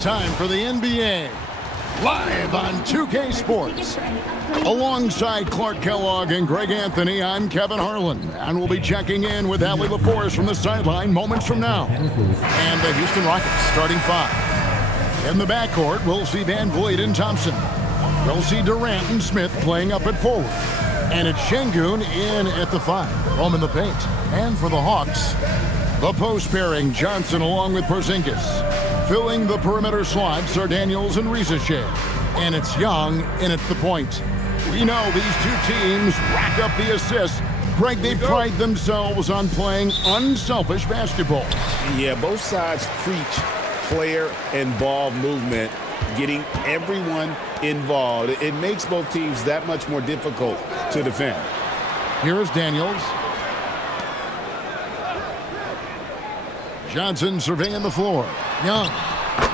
Time for the NBA, live on 2K Sports. Alongside Clark Kellogg and Greg Anthony, I'm Kevin Harlan, and we'll be checking in with Allie LaForce from the sideline moments from now. And the Houston Rockets starting five. In the backcourt, we'll see Van Vliet and Thompson. We'll see Durant and Smith playing up at forward. And it's Şengün in at the five, home in the paint. And for the Hawks, the post pairing, Johnson along with Porzingis. Filling the perimeter slots are Daniels and Rizache. And it's Young in at the point. We know these two teams rack up the assists. Greg, they pride themselves on playing unselfish basketball. Yeah, both sides preach player and ball movement, getting everyone involved. It makes both teams that much more difficult to defend. Here is Daniels. Johnson surveying the floor. Young.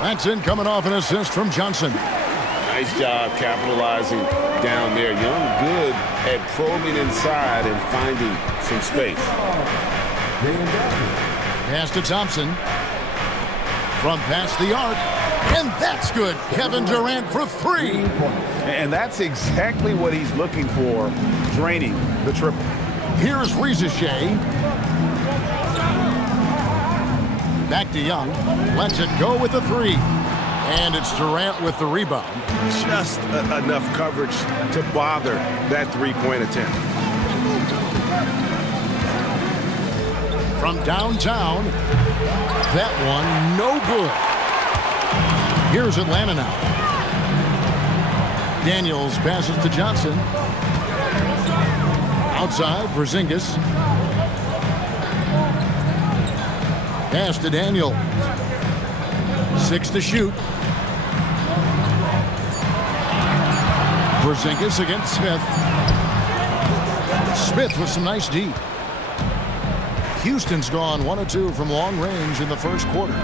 That's in, coming off an assist from Johnson. Nice job capitalizing down there. Young good at probing inside and finding some space. Pass to Thompson. From past the arc. And that's good. Kevin Durant for three. And that's exactly what he's looking for, draining the triple. Here's Rizache. Back to Young. Lets it go with the three. And it's Durant with the rebound. Just enough coverage to bother that three-point attempt. From downtown. That one no good. Here's Atlanta now. Daniels passes to Johnson. Outside, Porzingis. Pass to Daniel. 6 to shoot. Porzingis against Smith. Smith with some nice D. Houston's gone 1 of 2 from long range in the first quarter.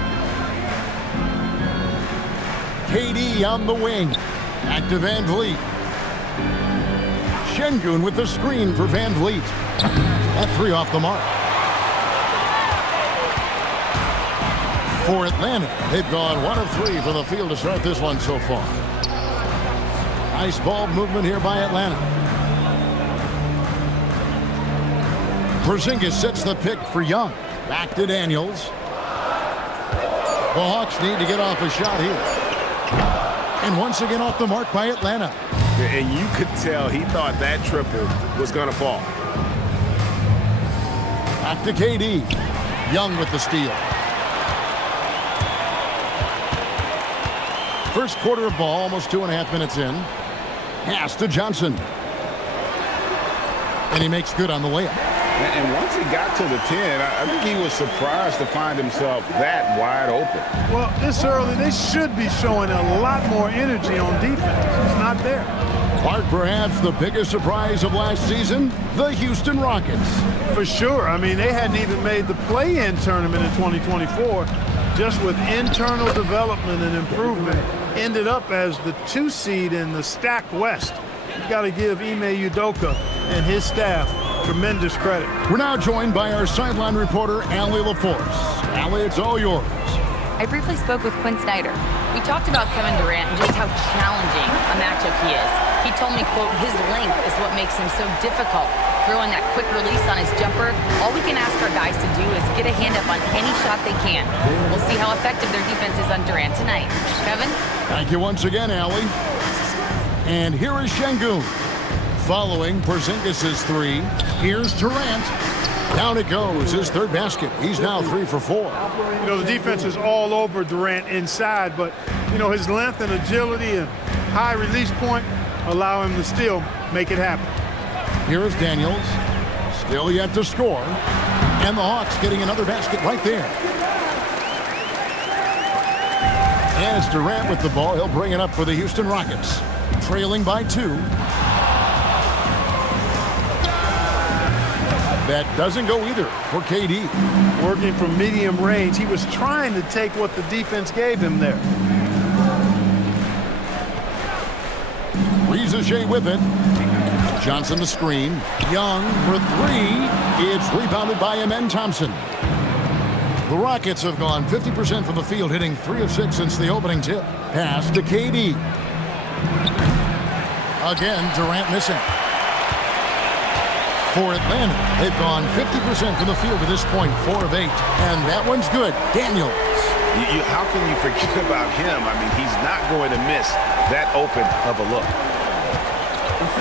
KD on the wing. Back to Van Vliet. Şengün with the screen for Van Vliet. That three off the mark. For Atlanta, they've gone 1 of 3 from the field to start this one so far. Nice ball movement here by Atlanta. Porzingis sets the pick for Young. Back to Daniels. The Hawks need to get off a shot here. And once again off the mark by Atlanta. And you could tell he thought that triple was going to fall. Back to KD. Young with the steal. First quarter of ball, almost 2.5 minutes in. Pass to Johnson. And he makes good on the layup. And once he got to the 10, I think he was surprised to find himself that wide open. Well, this early, they should be showing a lot more energy on defense. It's not there. Clark, perhaps the biggest surprise of last season, the Houston Rockets. For sure. I mean, they hadn't even made the play-in tournament in 2024. Just with internal development and improvement, ended up as the 2 seed in the stacked West. You've got to give Ime Udoka and his staff tremendous credit. We're now joined by our sideline reporter, Allie LaForce. Allie, it's all yours. I briefly spoke with Quinn Snyder. We talked about Kevin Durant and just how challenging a matchup he is. He told me, quote, his length is what makes him so difficult. Throwing that quick release on his jumper, all we can ask our guys to do is get a hand up on any shot they can. We'll see how effective their defense is on Durant tonight. Kevin? Thank you once again, Allie. And here is Şengün. Following Porzingis' three, here's Durant. Down it goes, his third basket. He's now 3 for 4. You know, the defense is all over Durant inside, but, you know, his length and agility and high release point allow him to still make it happen. Here is Daniels. Still yet to score. And the Hawks getting another basket right there. And it's Durant with the ball. He'll bring it up for the Houston Rockets. Trailing by 2. That doesn't go either for KD. Working from medium range, he was trying to take what the defense gave him there. Rizache with it. Johnson the screen. Young for 3. It's rebounded by Amen Thompson. The Rockets have gone 50% from the field, hitting 3 of 6 since the opening tip. Pass to KD. Again, Durant missing. For Atlanta, they've gone 50% from the field to this point, 4 of 8. And that one's good. Daniels. How can you forget about him? I mean, he's not going to miss that open of a look.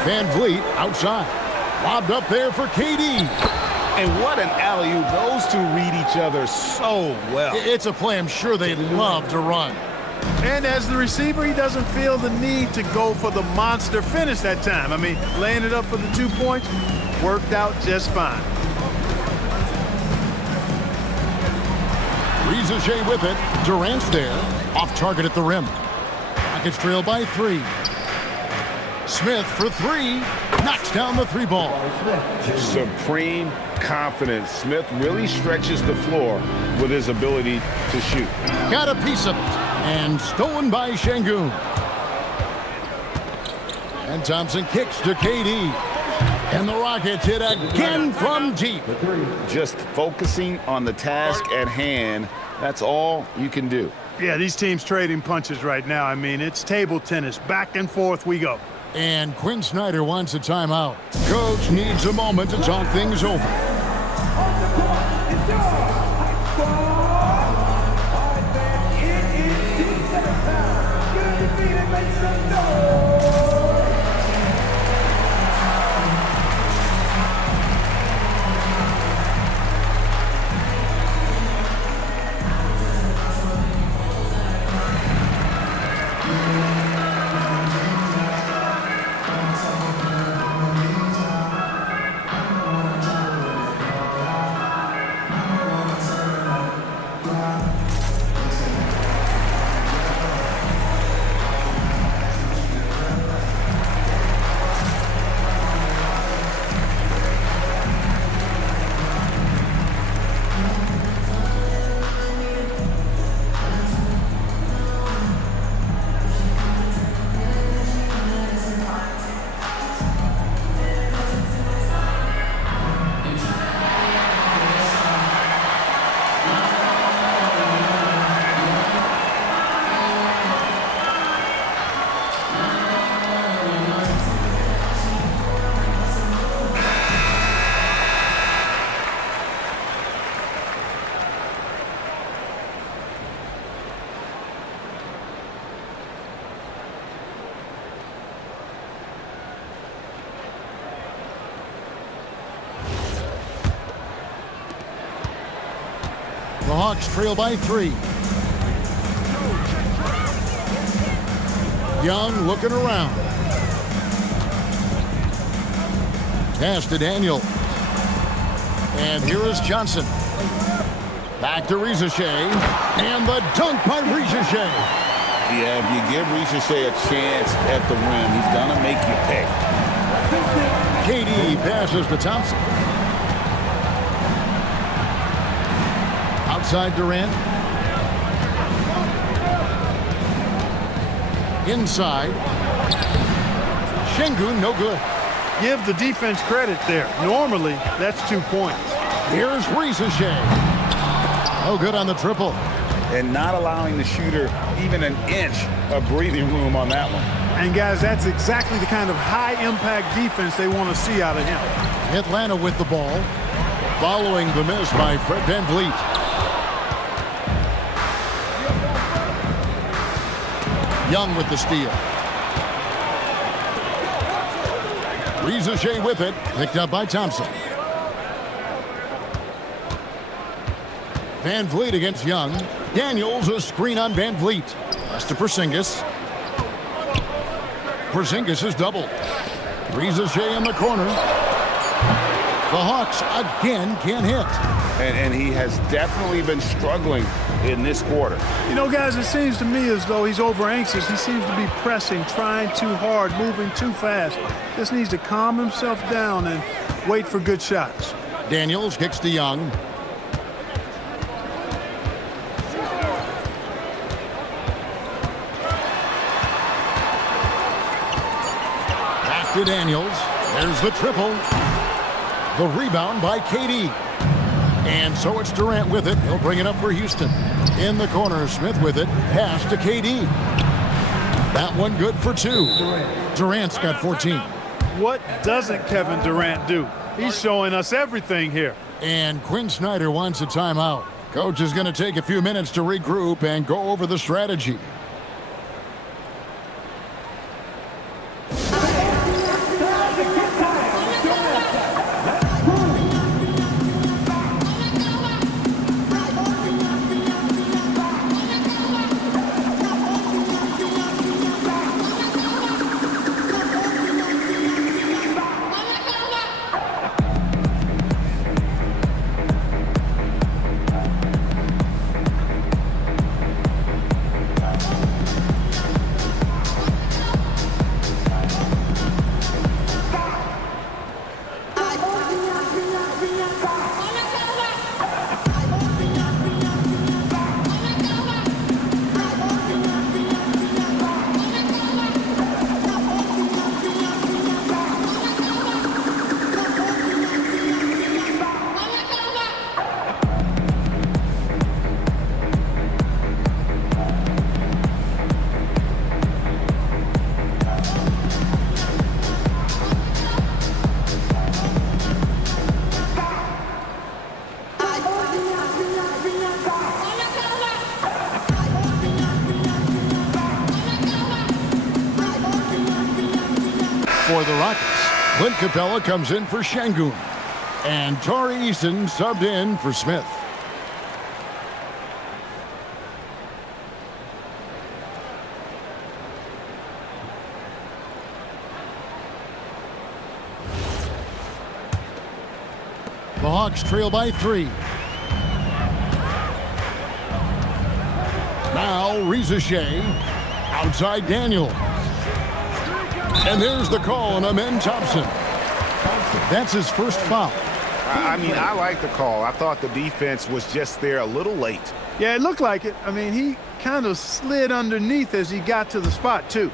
Van Vliet outside. Lobbed up there for KD. And what an alley-oop. Those two read each other so well. It's a play I'm sure they love to run. And as the receiver, he doesn't feel the need to go for the monster finish that time. I mean, laying it up for the 2 points worked out just fine. Rizachet with it. Durant's there. Off target at the rim. Rockets trail by 3. Smith for 3. Knocks down the 3 ball. Supreme confidence. Smith really stretches the floor with his ability to shoot. Got a piece of it. And stolen by Şengün. And Thompson kicks to KD. And the Rockets hit again from deep. Just focusing on the task at hand. That's all you can do. Yeah, these teams trading punches right now. I mean, it's table tennis. Back and forth we go. And Quinn Snyder wants a timeout. Coach needs a moment to talk things over. The Hawks trail by 3. Young looking around. Pass to Daniel. And here is Johnson. Back to Rizachet. And the dunk by Rizachet. Yeah, if you give Rizachet a chance at the rim, he's going to make you pay. KD passes to Thompson. Outside Durant. Inside. Şengün, no good. Give the defense credit there. Normally, that's 2 points. Here's Rizachet. No good on the triple. And not allowing the shooter even an inch of breathing room on that one. And, guys, that's exactly the kind of high-impact defense they want to see out of him. Atlanta with the ball. Following the miss by Fred VanVleet. Young with the steal. Rizachet with it. Picked up by Thompson. VanVleet against Young. Daniels, a screen on VanVleet. Pass to Porzingis. Porzingis is doubled. Rizachet in the corner. The Hawks again can't hit. And he has definitely been struggling in this quarter. You know, guys, it seems to me as though he's over anxious. He seems to be pressing, trying too hard, moving too fast. Just needs to calm himself down and wait for good shots. Daniels kicks to Young. Back to Daniels. There's the triple. The rebound by KD. And so it's Durant with it. He'll bring it up for Houston. In the corner, Smith with it. Pass to KD. That one good for 2. Durant's got 14. What doesn't Kevin Durant do? He's showing us everything here. And Quinn Snyder wants a timeout. Coach is going to take a few minutes to regroup and go over the strategy. For the Rockets, Clint Capella comes in for Şengün. And Tari Eason subbed in for Smith. The Hawks trail by 3. Now Reza Shea outside Daniel. And there's the call on Amen Thompson. That's his first foul. I mean, I like the call. I thought the defense was just there a little late. Yeah, it looked like it. I mean, he kind of slid underneath as he got to the spot, too.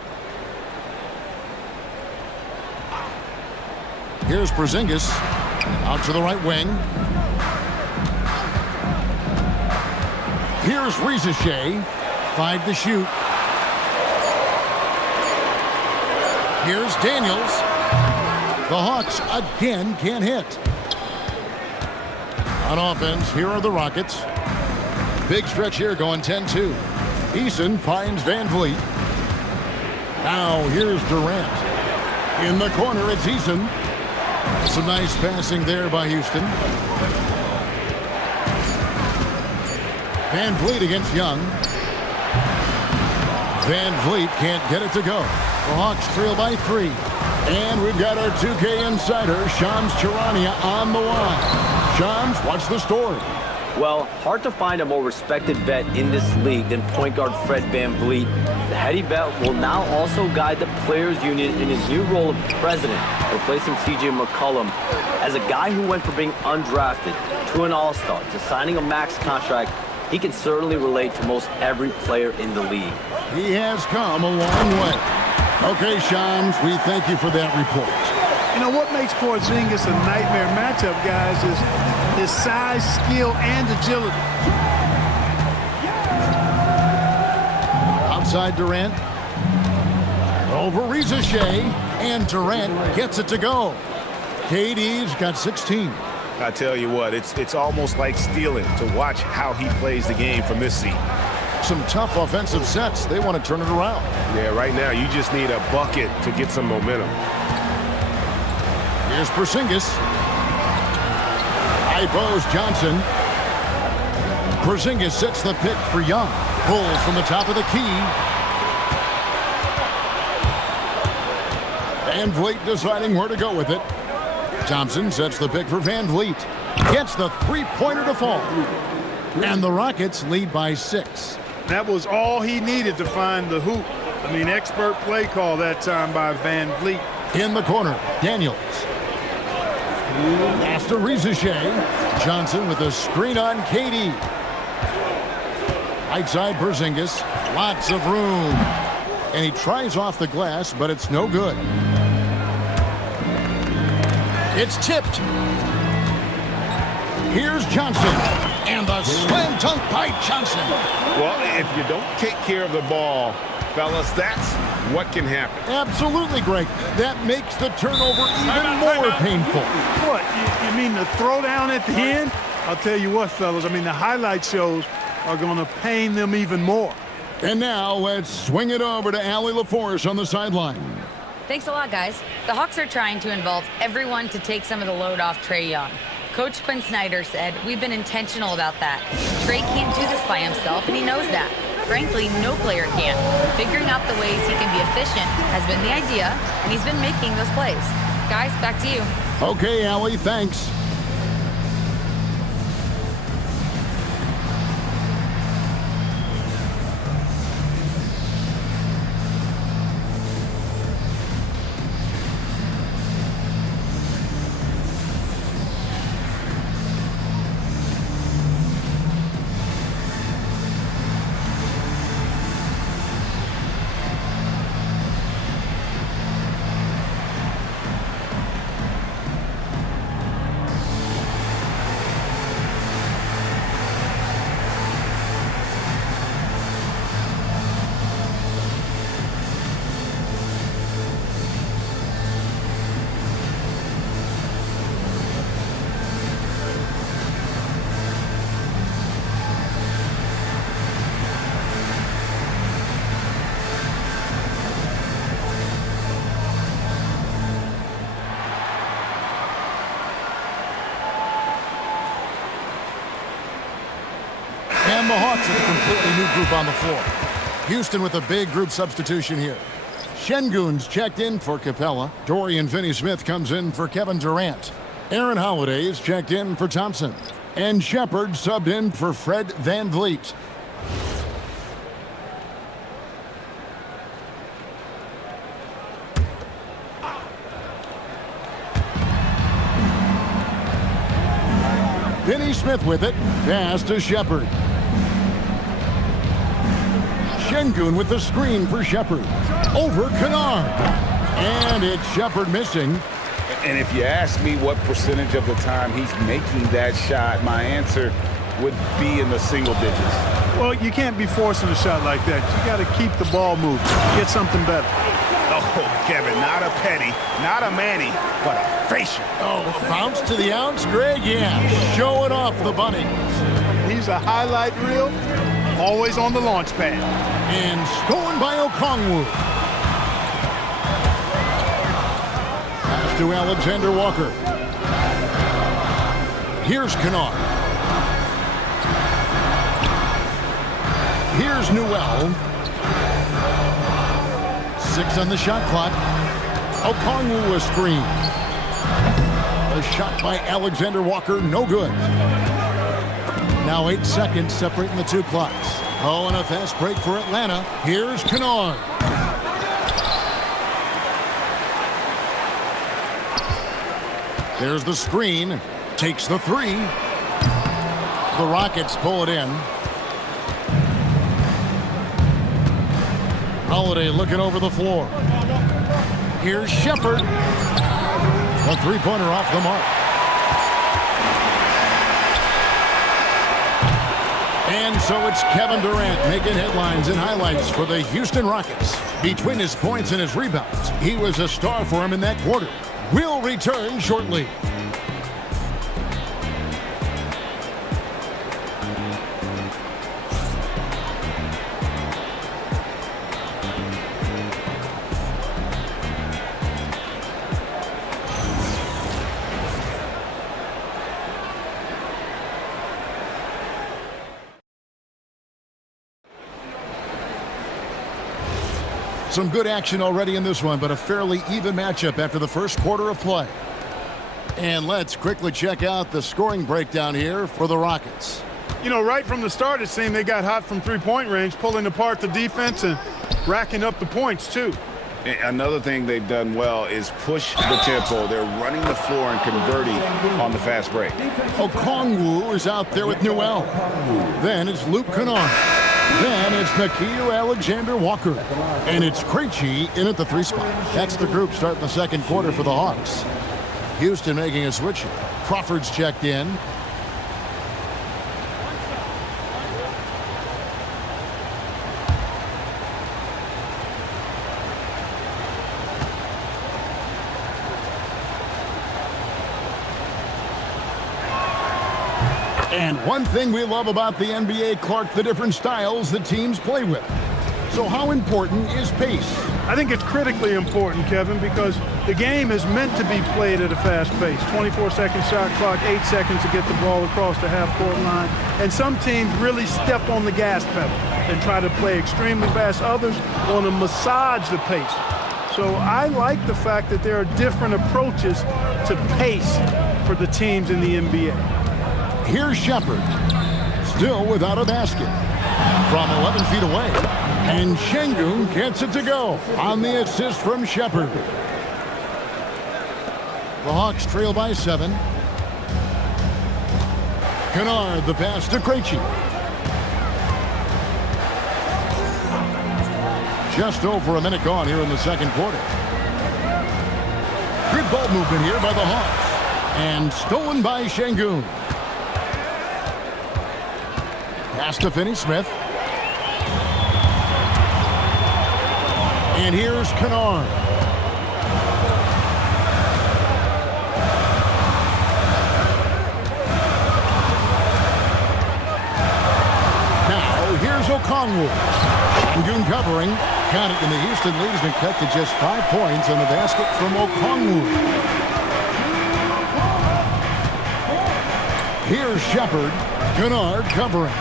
Here's Porzingis out to the right wing. Here's Reza Shea. 5 to shoot. Here's Daniels. The Hawks again can't hit. On offense, here are the Rockets. Big stretch here going 10-2. Eason finds Van Vliet. Now here's Durant. In the corner, it's Eason. Some nice passing there by Houston. Van Vliet against Young. Van Vliet can't get it to go. The Hawks trail by 3. And we've got our 2K insider, Shams Charania, on the line. Shams, what's the story? Well, hard to find a more respected vet in this league than point guard Fred VanVleet. The heady vet will now also guide the Players Union in his new role of president, replacing TJ McCollum. As a guy who went from being undrafted to an all-star to signing a max contract, he can certainly relate to most every player in the league. He has come a long way. Okay, Shams, we thank you for that report. You know, what makes Porzingis a nightmare matchup, guys, is his size, skill, and agility. Outside Durant. Over Reza Shea. And Durant gets it to go. KD's got 16. I tell you what, it's almost like stealing to watch how he plays the game from this seat. Some tough offensive sets. They want to turn it around. Yeah, right now you just need a bucket to get some momentum. Here's Porzingis. High post Johnson. Porzingis sets the pick for Young. Pulls from the top of the key. Van Vliet deciding where to go with it. Thompson sets the pick for Van Vliet. Gets the three-pointer to fall. And the Rockets lead by 6. That was all he needed to find the hoop. I mean, expert play call that time by Van Vliet. In the corner, Daniels. Pass to Reza Shea. Johnson with a screen on KD. Right side Porzingis. Lots of room. And he tries off the glass, but it's no good. It's tipped. Here's Johnson. And the slam dunk by Johnson. Well, if you don't take care of the ball, fellas, that's what can happen. Absolutely, Greg. That makes the turnover even more painful. What, you mean the throwdown at the end? I'll tell you what, fellas, I mean, the highlight shows are going to pain them even more. And now let's swing it over to Allie LaForce on the sideline. Thanks a lot, guys. The Hawks are trying to involve everyone to take some of the load off Trae Young. Coach Quinn Snyder said, we've been intentional about that. Trae can't do this by himself, and he knows that. Frankly, no player can. Figuring out the ways he can be efficient has been the idea, and he's been making those plays. Guys, back to you. Okay, Allie, thanks. And the Hawks with a completely new group on the floor. Houston with a big group substitution here. Şengün's checked in for Capella. Dorian Finney-Smith comes in for Kevin Durant. Aaron Holiday is checked in for Thompson. And Shepard subbed in for Fred VanVleet. Finney-Smith with it. Pass to Shepard. Şengün with the screen for Shepard. Over Kennard. And it's Shepard missing. And if you ask me what percentage of the time he's making that shot, my answer would be in the single digits. Well, you can't be forcing a shot like that. You got to keep the ball moving. Get something better. Oh, Kevin, not a penny, not a Manny, but a facial. Oh, bounce to the ounce, Greg? Yeah, showing off the bunny. He's a highlight reel, always on the launch pad. And stolen by Okongwu. Pass to Alexander Walker. Here's Kennard. Here's Newell. 6 on the shot clock. Okongwu a screen. A shot by Alexander Walker, no good. Now 8 seconds separating the two clocks. Oh, and a fast break for Atlanta. Here's Kennard. There's the screen. Takes the 3. The Rockets pull it in. Holiday looking over the floor. Here's Shepard. A three-pointer off the mark. And so it's Kevin Durant making headlines and highlights for the Houston Rockets. Between his points and his rebounds, he was a star for him in that quarter. We'll return shortly. Some good action already in this one, but a fairly even matchup after the first quarter of play. And let's quickly check out the scoring breakdown here for the Rockets. You know, right from the start, it seemed they got hot from three-point range, pulling apart the defense and racking up the points, too. Another thing they've done well is push the tempo. They're running the floor and converting on the fast break. Okongwu is out there with Newell. Then it's Luke Kennard. Then it's Nickeil Alexander-Walker. And it's Krejci in at the 3 spot. That's the group starting the second quarter for the Hawks. Houston making a switch here. Crawford's checked in. And one thing we love about the NBA, Clark, the different styles that teams play with. So how important is pace? I think it's critically important, Kevin, because the game is meant to be played at a fast pace. 24-second shot clock, 8 seconds to get the ball across the half-court line. And some teams really step on the gas pedal and try to play extremely fast. Others want to massage the pace. So I like the fact that there are different approaches to pace for the teams in the NBA. Here's Shepherd, still without a basket. From 11 feet away. And Şengün gets it to go on the assist from Shepherd. The Hawks trail by 7. Kennard, the pass to Krejci. Just over a minute gone here in the second quarter. Good ball movement here by the Hawks. And stolen by Şengün. Pass to Finney-Smith. And here's Kennard. Now, here's Okongwu. Şengün covering. Count it, and the Houston lead has been cut to just 5 points on the basket from Okongwu. Here's Shepherd. Kennard covering.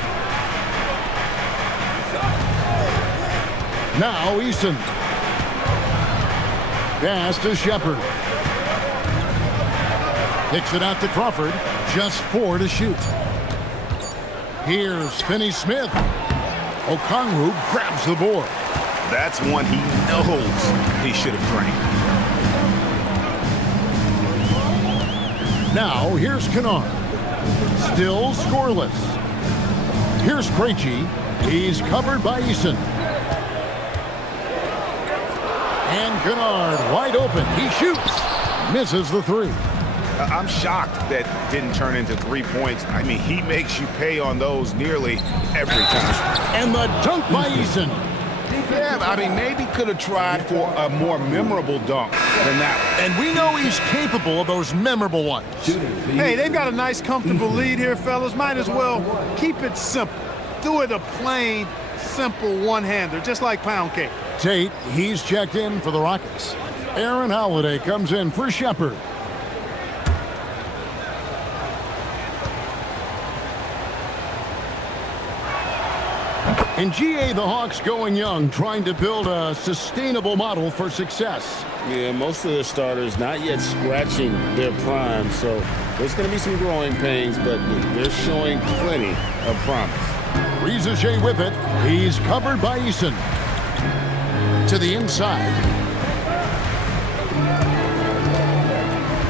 Now Eason. Pass to Shepherd. Kicks it out to Crawford. Just 4 to shoot. Here's Finney-Smith. Okongwu grabs the board. That's one he knows he should have drained. Now here's Kennard. Still scoreless. Here's Krejci. He's covered by Eason. And Kennard wide open. He shoots. Misses the 3. I'm shocked that didn't turn into 3 points. I mean, he makes you pay on those nearly every time. And the dunk by Eason. Yeah, I mean, maybe could have tried for a more memorable dunk than that one. And we know he's capable of those memorable ones. Hey, they've got a nice, comfortable lead here, fellas. Might as well keep it simple. Do it a plain, simple one-hander, just like pound cake. Tate, he's checked in for the Rockets. Aaron Holiday comes in for Shepherd. In GA, the Hawks going young, trying to build a sustainable model for success. Yeah, most of their starters not yet scratching their prime, so there's going to be some growing pains, but they're showing plenty of promise. Risache with it. He's covered by Eason. To the inside.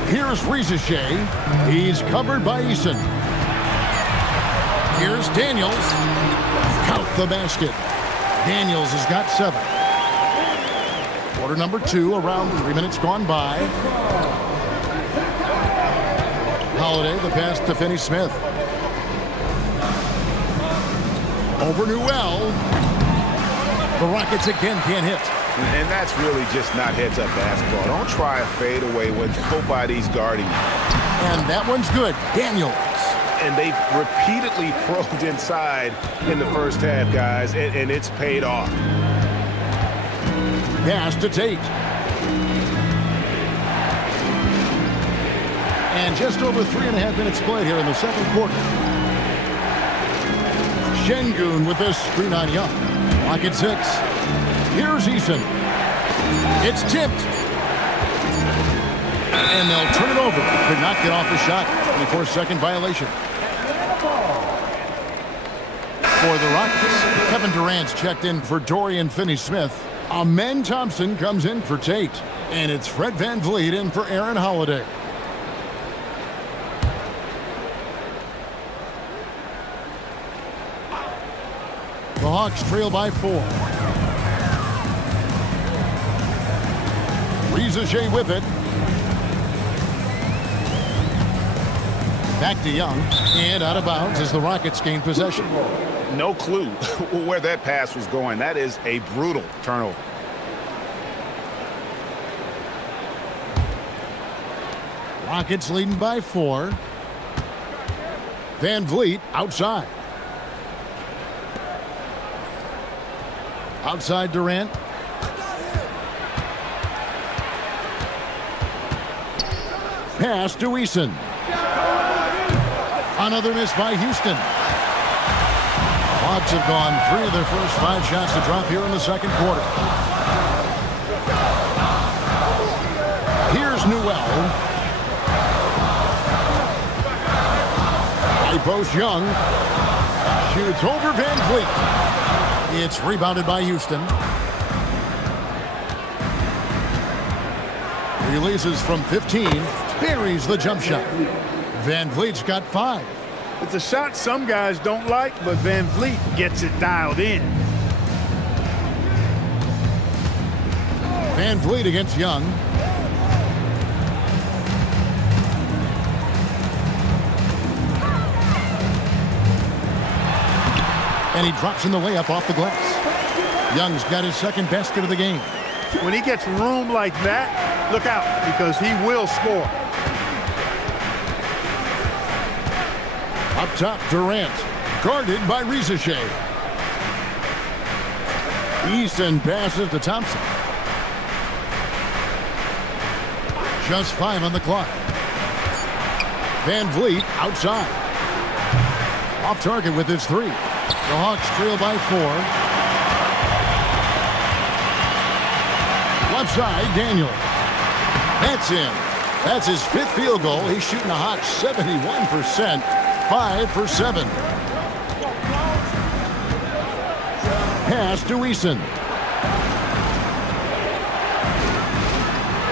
Here's Risache. He's covered by Eason. Here's Daniels. Count the basket. Daniels has got 7. Quarter number 2, around 3 minutes gone by. Holiday, the pass to Finney-Smith. Over Newell. The Rockets again can't hit. And that's really just not heads-up basketball. Don't try a fadeaway when nobody's guarding you. And that one's good. Daniels. And they've repeatedly probed inside in the first half, guys, and it's paid off. Pass to Tate. And just over 3.5 minutes played here in the second quarter. Şengün with a screen on Young. Rocket 6. Here's Eason. It's tipped. And they'll turn it over. Could not get off the shot. 24-second violation. For the Rockets, Kevin Durant's checked in for Dorian Finney-Smith. Amen Thompson comes in for Tate. And it's Fred VanVleet in for Aaron Holiday. The Hawks trail by 4. Risache with it. Back to Young, and out of bounds as the Rockets gain possession. No clue where that pass was going. That is a brutal turnover. Rockets leading by 4. Van Vliet outside. Outside Durant. Pass to Eason. Another miss by Houston. Hawks have gone 3 of their first 5 shots to drop here in the second quarter. Here's Newell. High post Young. Shoots over Van Vliet. It's rebounded by Houston. Releases from 15. Buries the jump shot. Van Vliet's got 5. It's a shot some guys don't like, but Van Vliet gets it dialed in. Van Vliet against Young. And he drops in the layup off the glass. Young's got his second basket of the game. When he gets room like that, look out, because he will score. Up top, Durant, guarded by Risache. Easton passes to Thompson. Just 5 on the clock. Van Vliet outside. Off target with his 3. The Hawks trail by 4. Left side, Daniel. That's in. That's his 5th field goal. He's shooting a hot 71%. 5 for 7. Pass to Eason.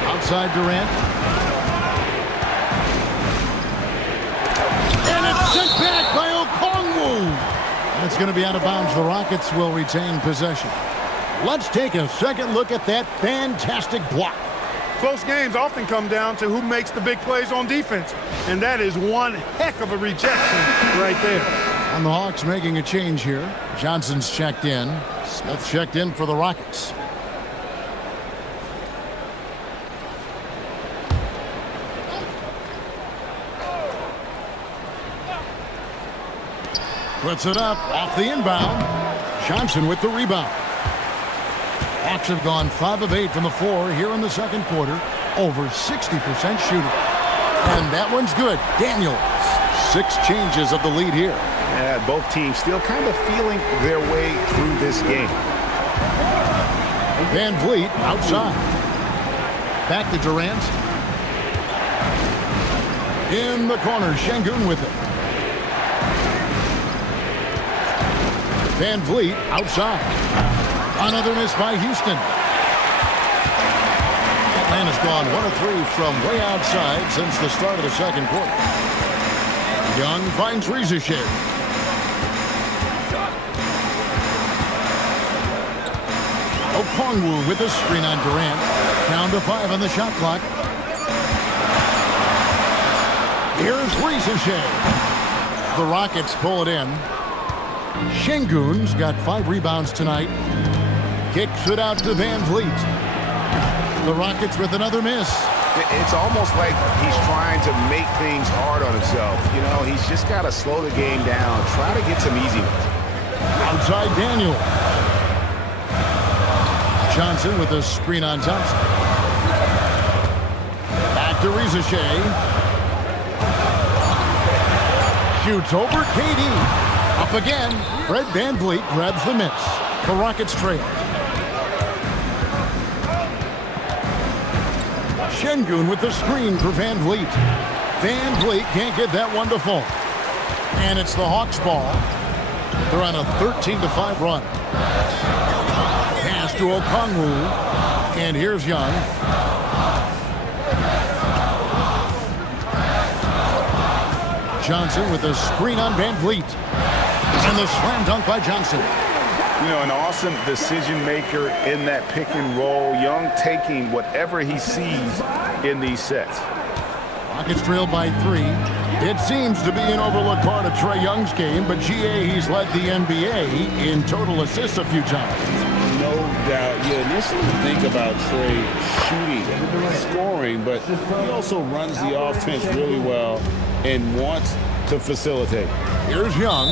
Outside Durant. And it's sent back by Okongwu. And it's going to be out of bounds. The Rockets will retain possession. Let's take a second look at that fantastic block. Close games often come down to who makes the big plays on defense. And that is one heck of a rejection right there. And the Hawks making a change here. Johnson's checked in. Smith checked in for the Rockets. Puts it up off the inbound. Johnson with the rebound. Hawks have gone 5 of 8 from the floor here in the second quarter. Over 60% shooting. And that one's good. Daniels. 6 changes of the lead here. Yeah, both teams still kind of feeling their way through this game. Van Vliet outside. Back to Durant. In the corner, Şengün with it. Van Vliet outside. Another miss by Houston. Atlanta's gone 1 of 3 from way outside since the start of the second quarter. Young finds Risache. Okongwu with a screen on Durant. Down to 5 on the shot clock. Here's Risache. The Rockets pull it in. Şengün's got 5 rebounds tonight. Kicks it out to Van Vliet. The Rockets with another miss. It's almost like he's trying to make things hard on himself. You know, he's just got to slow the game down. Try to get some easy ones. Outside Daniel. Johnson with a screen on Thompson. Back to Risache. Shoots over KD. Up again. Fred Van Vliet grabs the miss. The Rockets trail. Şengün with the screen for Van Vliet. Van Vliet can't get that one to fall. And it's the Hawks ball. They're on a 13-5 run. Pass to Okongwu. And here's Young. Johnson with a screen on Van Vliet. And the slam dunk by Johnson. You know, an awesome decision maker in that pick and roll. Young taking whatever he sees in these sets. Rockets trail by 3. It seems to be an overlooked part of Trae Young's game, but GA, he's led the NBA in total assists a few times. No doubt. You initially think about Trae shooting, scoring, but he also runs the offense really well and wants to facilitate. Here's Young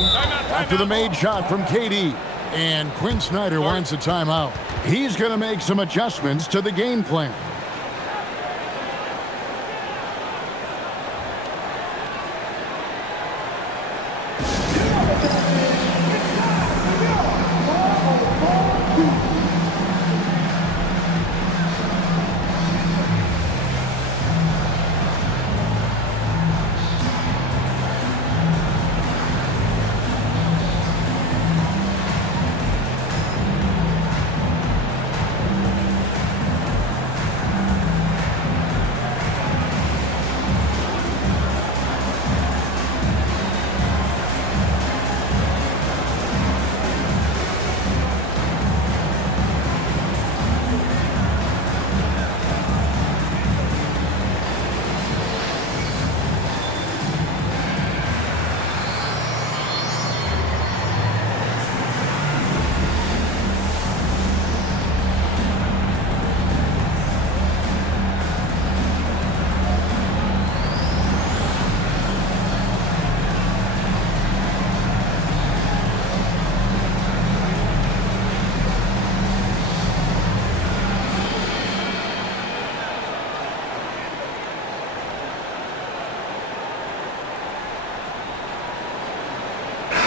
after the made shot from KD. And Quinn Snyder wants a timeout. He's going to make some adjustments to the game plan.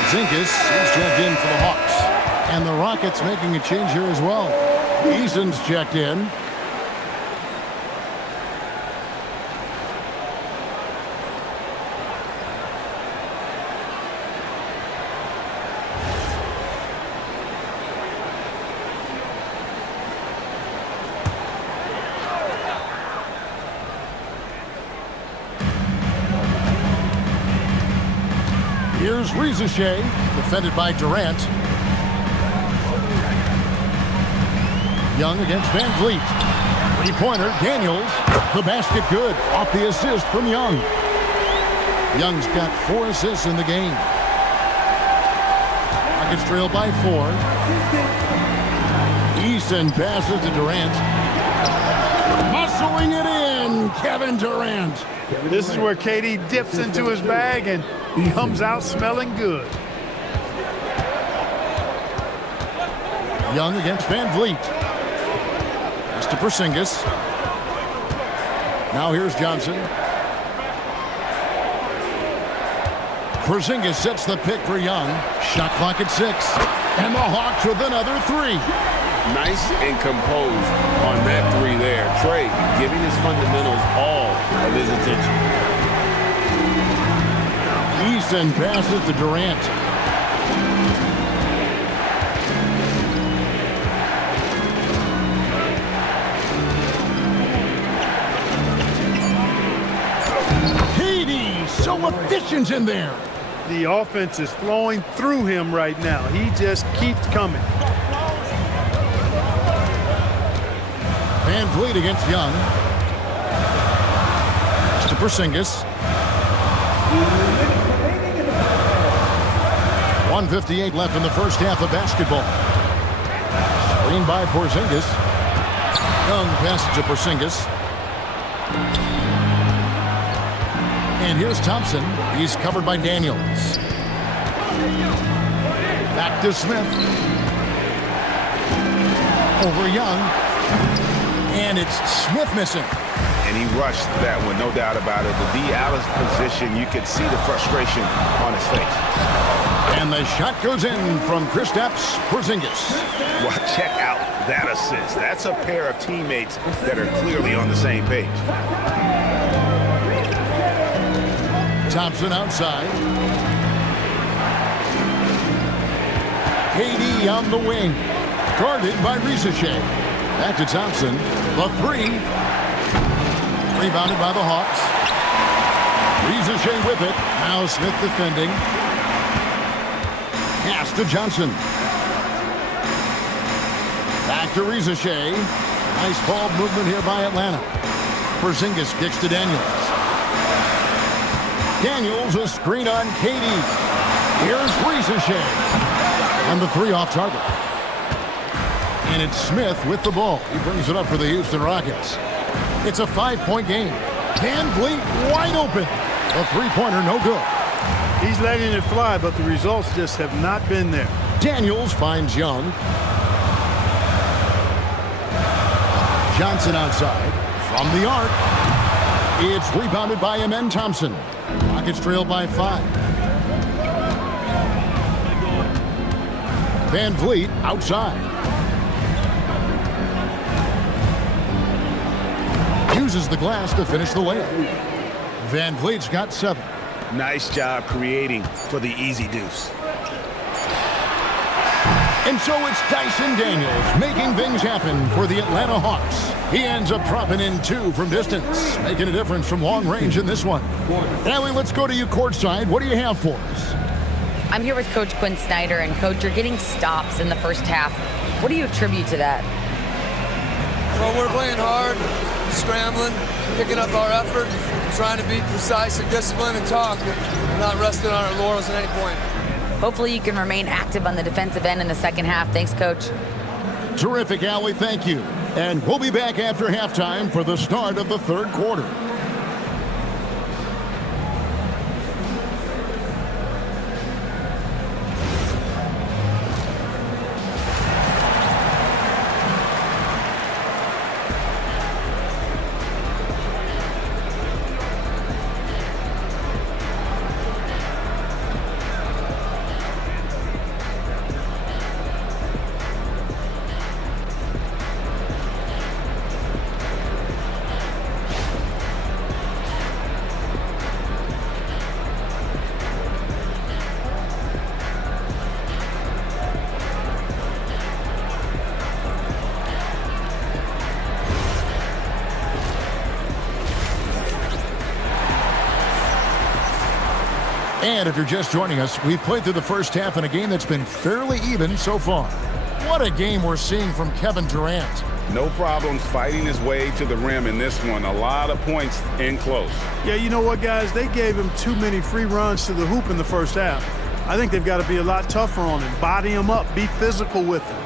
Porzingis is checked in for the Hawks. And the Rockets making a change here as well. Eason's checked in. Here's Rizeshay, defended by Durant. Young against Van Vliet. Three-pointer, Daniels. The basket good, off the assist from Young. Young's got 4 assists in the game. Rockets trail by 4. Easton passes to Durant. Muscling it in, Kevin Durant. This is where KD dips into his bag and comes out smelling good. Young against Van Vliet. Pass to Porzingis. Now here's Johnson. Porzingis sets the pick for Young. Shot clock at 6. And the Hawks with another 3. Nice and composed on that 3 there. Trae giving his fundamentals all of his attention. Easton passes to Durant. KD, so efficient in there. The offense is flowing through him right now. He just keeps coming. Van Vliet against Young. To Porzingis. 1:58 left in the first half of basketball. Screen by Porzingis. Young passes to Porzingis. And here's Thompson. He's covered by Daniels. Back to Smith. Over Young. And it's Smith missing. And he rushed that one, no doubt about it. The D out of position, you could see the frustration on his face. And the shot goes in from Kristaps Porzingis. Well, check out that assist. That's a pair of teammates that are clearly on the same page. Thompson outside. KD on the wing. Guarded by Rizeshay. Back to Thompson. The 3. Rebounded by the Hawks. Rizeshay with it. Now Smith defending. Pass to Johnson. Back to Rizeshay. Nice ball movement here by Atlanta. Porzingis kicks to Daniels. Daniels a screen on KD. Here's Rizeshay. And the 3 off target. And it's Smith with the ball. He brings it up for the Houston Rockets. It's a 5-point game. Van Vliet wide open. A 3-pointer no good. He's letting it fly, but the results just have not been there. Daniels finds Young. Johnson outside. From the arc. It's rebounded by Amen Thompson. Rockets trail by 5. Van Vliet outside. Uses the glass to finish the layup. Van Vliet's got 7. Nice job creating for the easy deuce. And so it's Dyson Daniels making things happen for the Atlanta Hawks. He ends up dropping in 2 from distance, making a difference from long range in this one. Allie, let's go to you courtside. What do you have for us? I'm here with Coach Quinn Snyder, and Coach, you're getting stops in the first half. What do you attribute to that? Well, we're playing hard, scrambling, picking up our effort, trying to be precise and disciplined and talk. We're not resting on our laurels at any point. Hopefully you can remain active on the defensive end in the second half. Thanks, Coach. Terrific, Allie. Thank you. And we'll be back after halftime for the start of the third quarter. And if you're just joining us, we've played through the first half in a game that's been fairly even so far. What a game we're seeing from Kevin Durant. No problems fighting his way to the rim in this one. A lot of points in close. Yeah, you know what, guys? They gave him too many free runs to the hoop in the first half. I think they've got to be a lot tougher on him. Body him up. Be physical with him.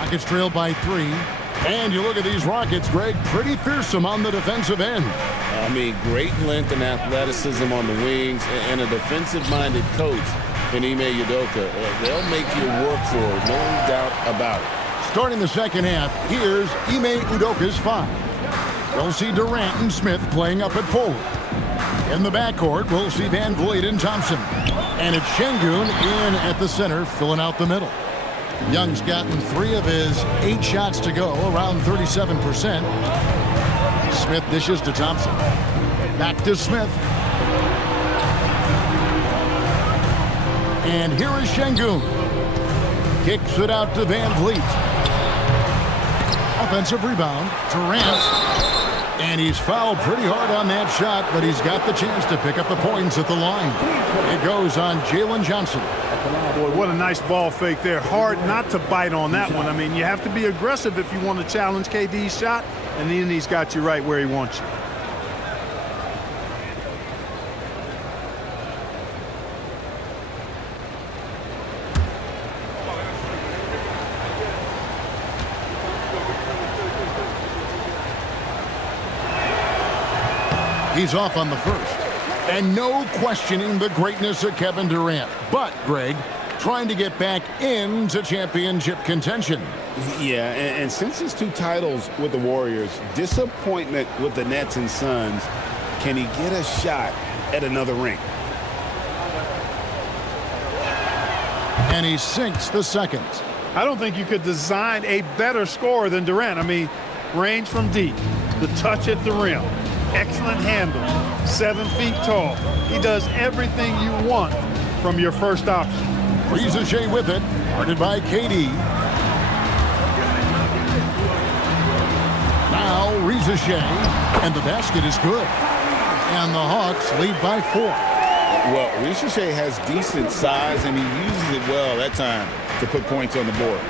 Rockets trail by 3. And you look at these Rockets, Greg, pretty fearsome on the defensive end. I mean, great length and athleticism on the wings, and a defensive-minded coach in Ime Udoka. They'll make you work for it, no doubt about it. Starting the second half, here's Ime Udoka's 5. We'll see Durant and Smith playing up at forward. In the backcourt, we'll see Van Vliet and Thompson. And it's Şengün in at the center, filling out the middle. Young's gotten 3 of his 8 shots to go, around 37%. Smith dishes to Thompson. Back to Smith. And here is Şengün. Kicks it out to Van Vliet. Offensive rebound. Durant. And he's fouled pretty hard on that shot, but he's got the chance to pick up the points at the line. It goes on Jalen Johnson. Boy, what a nice ball fake there. Hard not to bite on that one. I mean, you have to be aggressive if you want to challenge KD's shot, and then he's got you right where he wants you. He's off on the first. And no questioning the greatness of Kevin Durant. But, Greg, trying to get back into championship contention. Yeah, and since his 2 titles with the Warriors, disappointment with the Nets and Suns, can he get a shot at another ring? And he sinks the second. I don't think you could design a better scorer than Durant. I mean, range from deep, the touch at the rim, excellent handle, 7 feet tall. He does everything you want from your first option. Rizachet with it, guarded by KD. Now Rizachet, and the basket is good. And the Hawks lead by 4. Well, Rizachet has decent size, and he uses it well that time to put points on the board.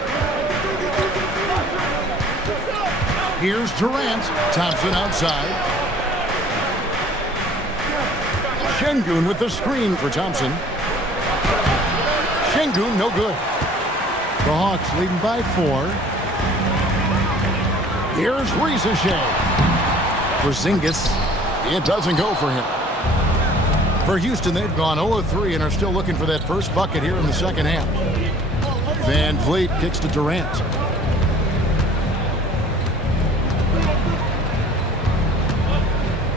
Here's Durant. Thompson outside. Şengün with the screen for Thompson. Şengün, no good. The Hawks leading by 4. Here's Shea. Porzingis. It doesn't go for him. For Houston, they've gone 0-3 and are still looking for that first bucket here in the second half. Van Vliet kicks to Durant.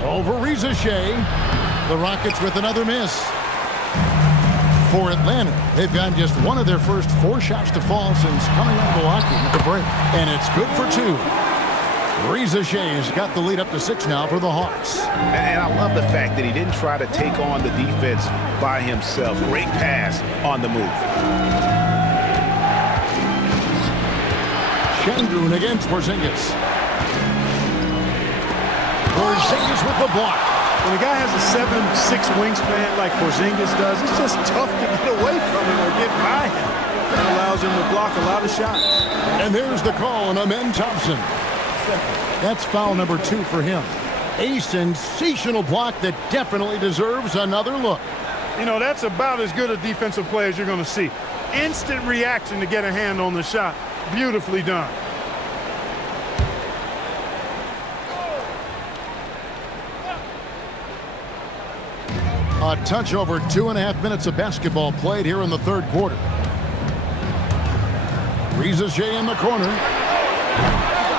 Over Shea. The Rockets with another miss. For Atlanta, they've gotten just one of their first 4 shots to fall since coming out of Milwaukee at the break. And it's good for 2. Shea's got the lead up to 6 now for the Hawks. And I love the fact that he didn't try to take on the defense by himself. Great pass on the move. Şengün against Porzingis. Porzingis with the block. When a guy has a 7'6" wingspan like Porzingis does, it's just tough to get away from him or get by him. That allows him to block a lot of shots. And there's the call on Amen Thompson. That's foul number 2 for him. A sensational block that definitely deserves another look. You know, that's about as good a defensive play as you're going to see. Instant reaction to get a hand on the shot. Beautifully done. A touch over 2.5 minutes of basketball played here in the third quarter. Shea in the corner.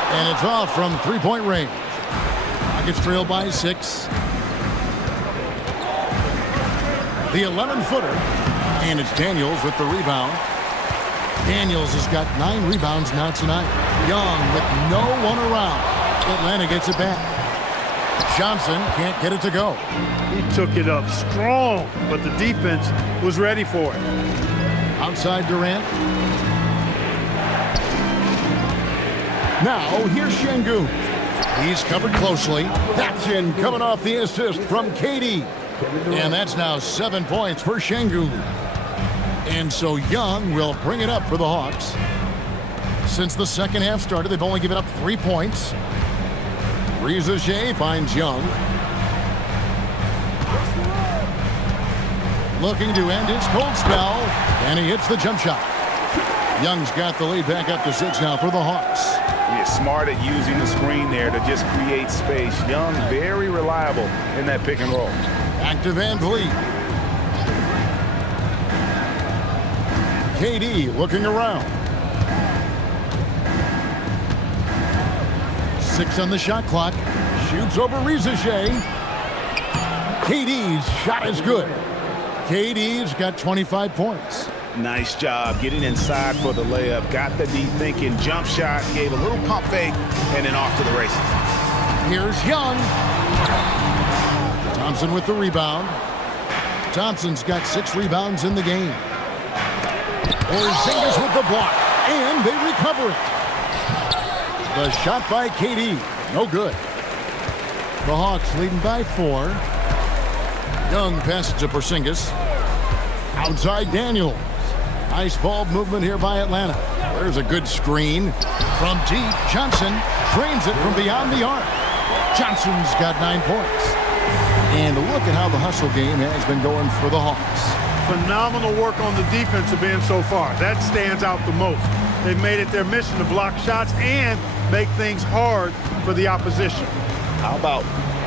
And it's off from 3-point range. Rockets trail by 6. The 11-footer. And it's Daniels with the rebound. Daniels has got 9 rebounds now tonight. Young with no one around. Atlanta gets it back. Johnson can't get it to go. He took it up strong, but the defense was ready for it. Outside Durant. Now, here's Şengün. He's covered closely. That's in, coming off the assist from KD. And that's now 7 points for Şengün. And so Young will bring it up for the Hawks. Since the second half started, they've only given up 3 points. Shea finds Young. Looking to end his cold spell. And he hits the jump shot. Young's got the lead back up to 6 now for the Hawks. He's smart at using the screen there to just create space. Young, very reliable in that pick and roll. Back to Van Vliet. KD looking around. 6 on the shot clock. Shoots over Shea. KD's shot is good. KD's got 25 points. Nice job getting inside for the layup. Got the deep thinking jump shot. Gave a little pump fake and then off to the races. Here's Young. Thompson with the rebound. Thompson's got 6 rebounds in the game. Porzingis with the block. And they recover it. The shot by KD. No good. The Hawks leading by 4. Young passes to Porzingis. Outside Daniels. Nice ball movement here by Atlanta. There's a good screen. From deep, Johnson drains it from beyond the arc. Johnson's got 9 points. And look at how the hustle game has been going for the Hawks. Phenomenal work on the defensive end so far. That stands out the most. They've made it their mission to block shots and make things hard for the opposition. How about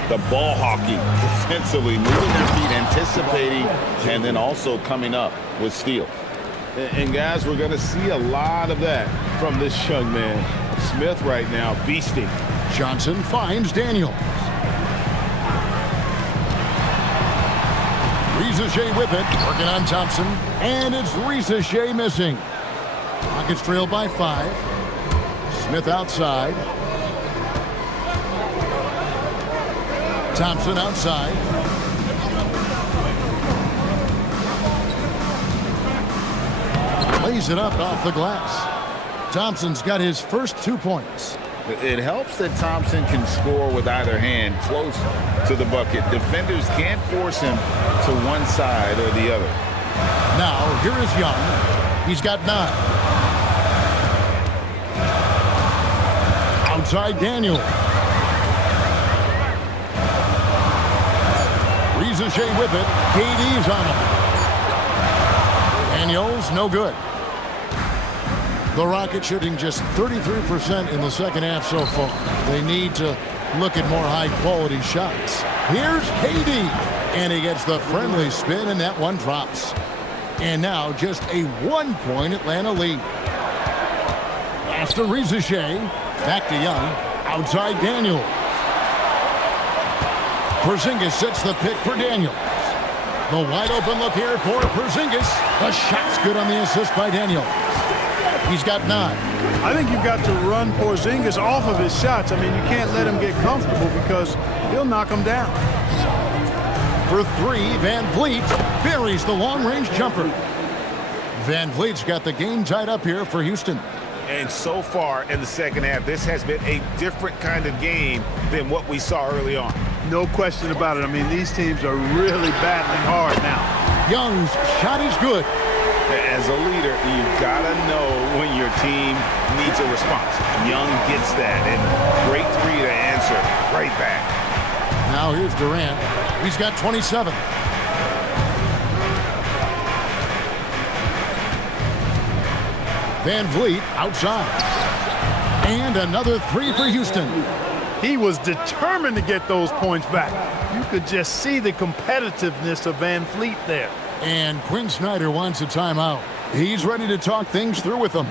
the ball hockey defensively, moving their feet, anticipating, and then also coming up with steals. And guys, we're going to see a lot of that from this young man. Smith right now beasting. Johnson finds Daniels. Shea with it, working on Thompson. And it's Shea missing. Rockets trail by 5. Smith outside. Thompson outside. Lays it up off the glass. Thompson's got his first 2 points. It helps that Thompson can score with either hand close to the bucket. Defenders can't force him to one side or the other. Now, here is Young. He's got 9. Outside Daniel. Shea with it. KD's on him. Daniels, no good. The Rockets shooting just 33% in the second half so far. They need to look at more high-quality shots. Here's KD, and he gets the friendly spin, and that one drops. And now just a 1-point Atlanta lead. After Rizichet, back to Young, outside Daniels. Porzingis sets the pick for Daniels. The wide open look here for Porzingis. The shot's good on the assist by Daniels. He's got 9. I think you've got to run Porzingis off of his shots. I mean, you can't let him get comfortable because he'll knock him down. For 3, Van Vliet buries the long-range jumper. Van Vliet's got the game tied up here for Houston. And so far in the second half, this has been a different kind of game than what we saw early on. No question about it. I mean, these teams are really battling hard now. Young's shot is good. As a leader, you've got to know when your team needs a response. Young gets that, and great 3 to answer right back. Now here's Durant. He's got 27. Van Vliet outside. And another 3 for Houston. He was determined to get those points back. You could just see the competitiveness of Van Vliet there. And Quinn Snyder wants a timeout. He's ready to talk things through with them.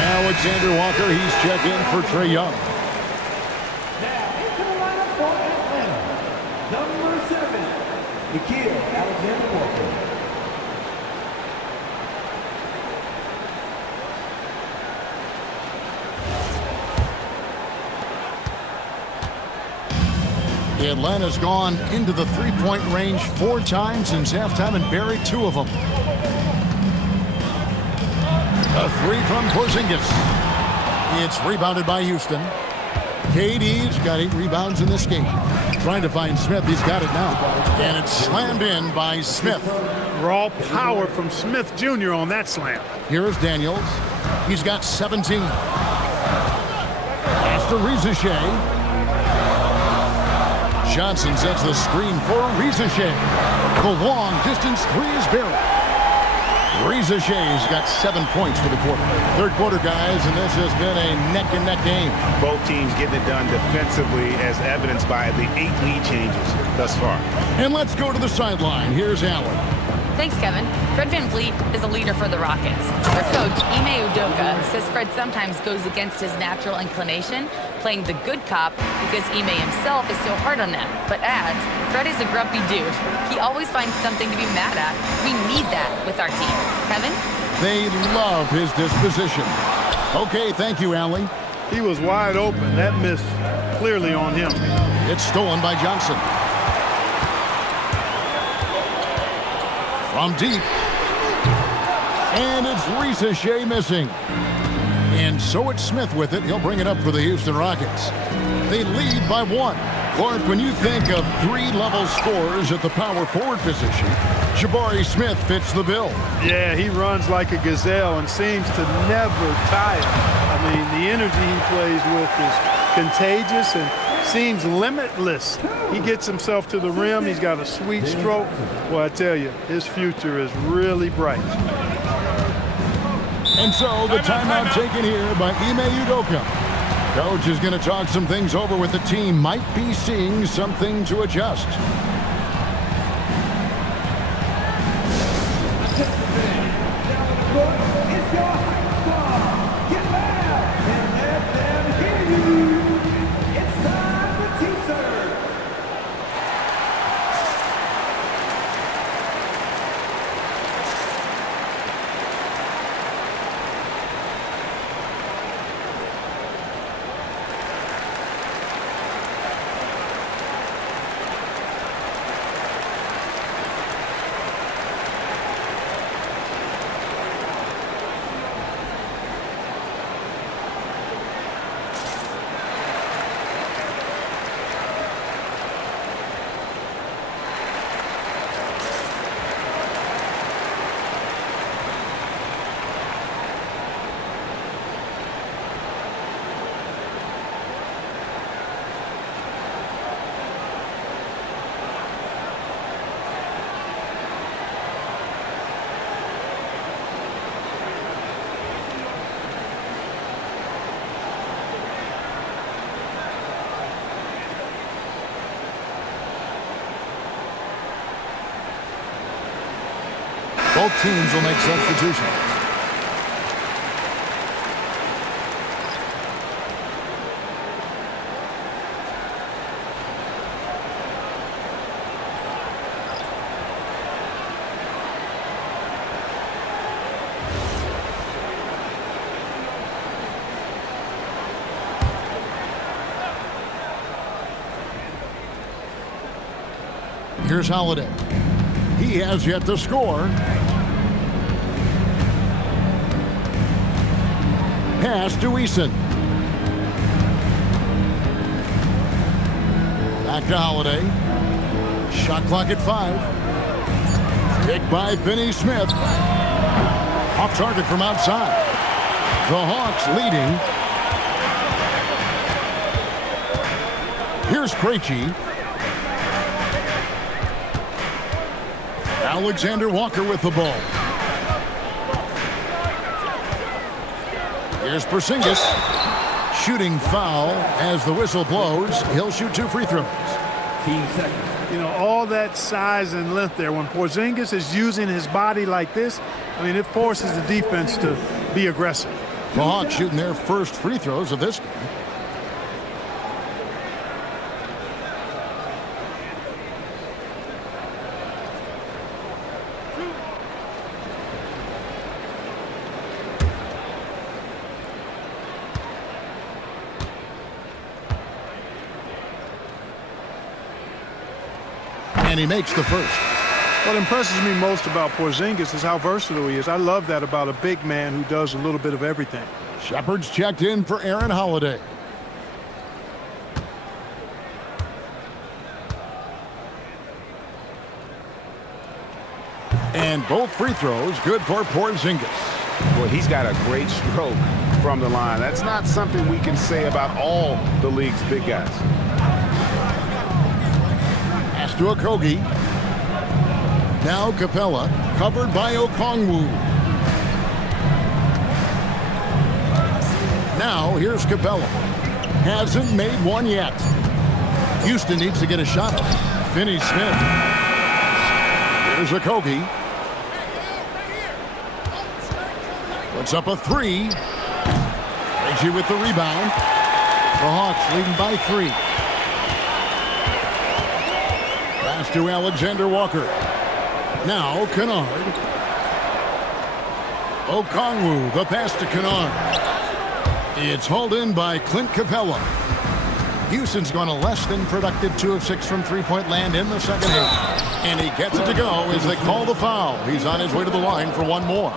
Alexander Walker, he's checked in for Trae Young. Now into the lineup for Atlanta, number 7, Alexander Walker. Atlanta's gone into the three-point range 4 times since halftime and buried 2 of them. A 3 from Porzingis. It's rebounded by Houston. KD's got 8 rebounds in this game. Trying to find Smith. He's got it now. And it's slammed in by Smith. Raw power from Smith Jr. on that slam. Here's Daniels. He's got 17. After Rizichet. Johnson sets the screen for Rizichet. The long distance 3 is buried. Rizichet's got 7 points for the quarter. Third quarter, guys, and this has been a neck-and-neck game. Both teams getting it done defensively as evidenced by the 8 lead changes thus far. And let's go to the sideline. Here's Allen. Thanks, Kevin. Fred VanVleet is a leader for the Rockets. Their coach, Ime Udoka, says Fred sometimes goes against his natural inclination, playing the good cop because Ime himself is so hard on them, but adds, Fred is a grumpy dude. He always finds something to be mad at. We need that with our team. Kevin? They love his disposition. Okay, thank you, Allen. He was wide open. That miss clearly on him. It's stolen by Johnson. From deep. And it's Rizichet missing. And so it's Smith with it. He'll bring it up for the Houston Rockets. They lead by 1. Clark, when you think of 3-level scorers at the power forward position, Jabari Smith fits the bill. Yeah, he runs like a gazelle and seems to never tire. I mean, the energy he plays with is contagious, and seems limitless. He gets himself to the rim. He's got a sweet stroke. Well, I tell you, his future is really bright. And so the timeout taken here by Ime Udoka. Coach is going to talk some things over with the team. Might be seeing something to adjust. It's your hype squad. Get loud and let them hear you. It's time for T-Serve. Both teams will make substitutions. Here's Holiday. He has yet to score. Pass to Eason. Back to Holiday. Shot clock at 5. Picked by Finney-Smith. Off target from outside. The Hawks leading. Here's Krejci. Alexander Walker with the ball. Here's Porzingis. Shooting foul as the whistle blows. He'll shoot 2 free throws. Team seconds. You know, all that size and length there. When Porzingis is using his body like this, I mean, it forces the defense to be aggressive. The Hawks shooting their first free throws of this game. And he makes the first. What impresses me most about Porzingis is how versatile he is. I love that about a big man who does a little bit of everything. Shepard's checked in for Aaron Holiday. And both free throws good for Porzingis. Well, he's got a great stroke from the line. That's not something we can say about all the league's big guys. Pass to Okongwu. Now Capella, covered by Okongwu. Now here's Capella. Hasn't made one yet. Houston needs to get a shot up. Finney-Smith. Here's Okongwu. Puts up a 3. Reggie with the rebound. The Hawks leading by 3. Pass to Alexander Walker. Now Kennard. Okongwu, the pass to Kennard. It's hauled in by Clint Capella. Houston's gone a less than productive 2 of 6 from three-point land in the second half. And he gets it to go as they call the foul. He's on his way to the line for one more.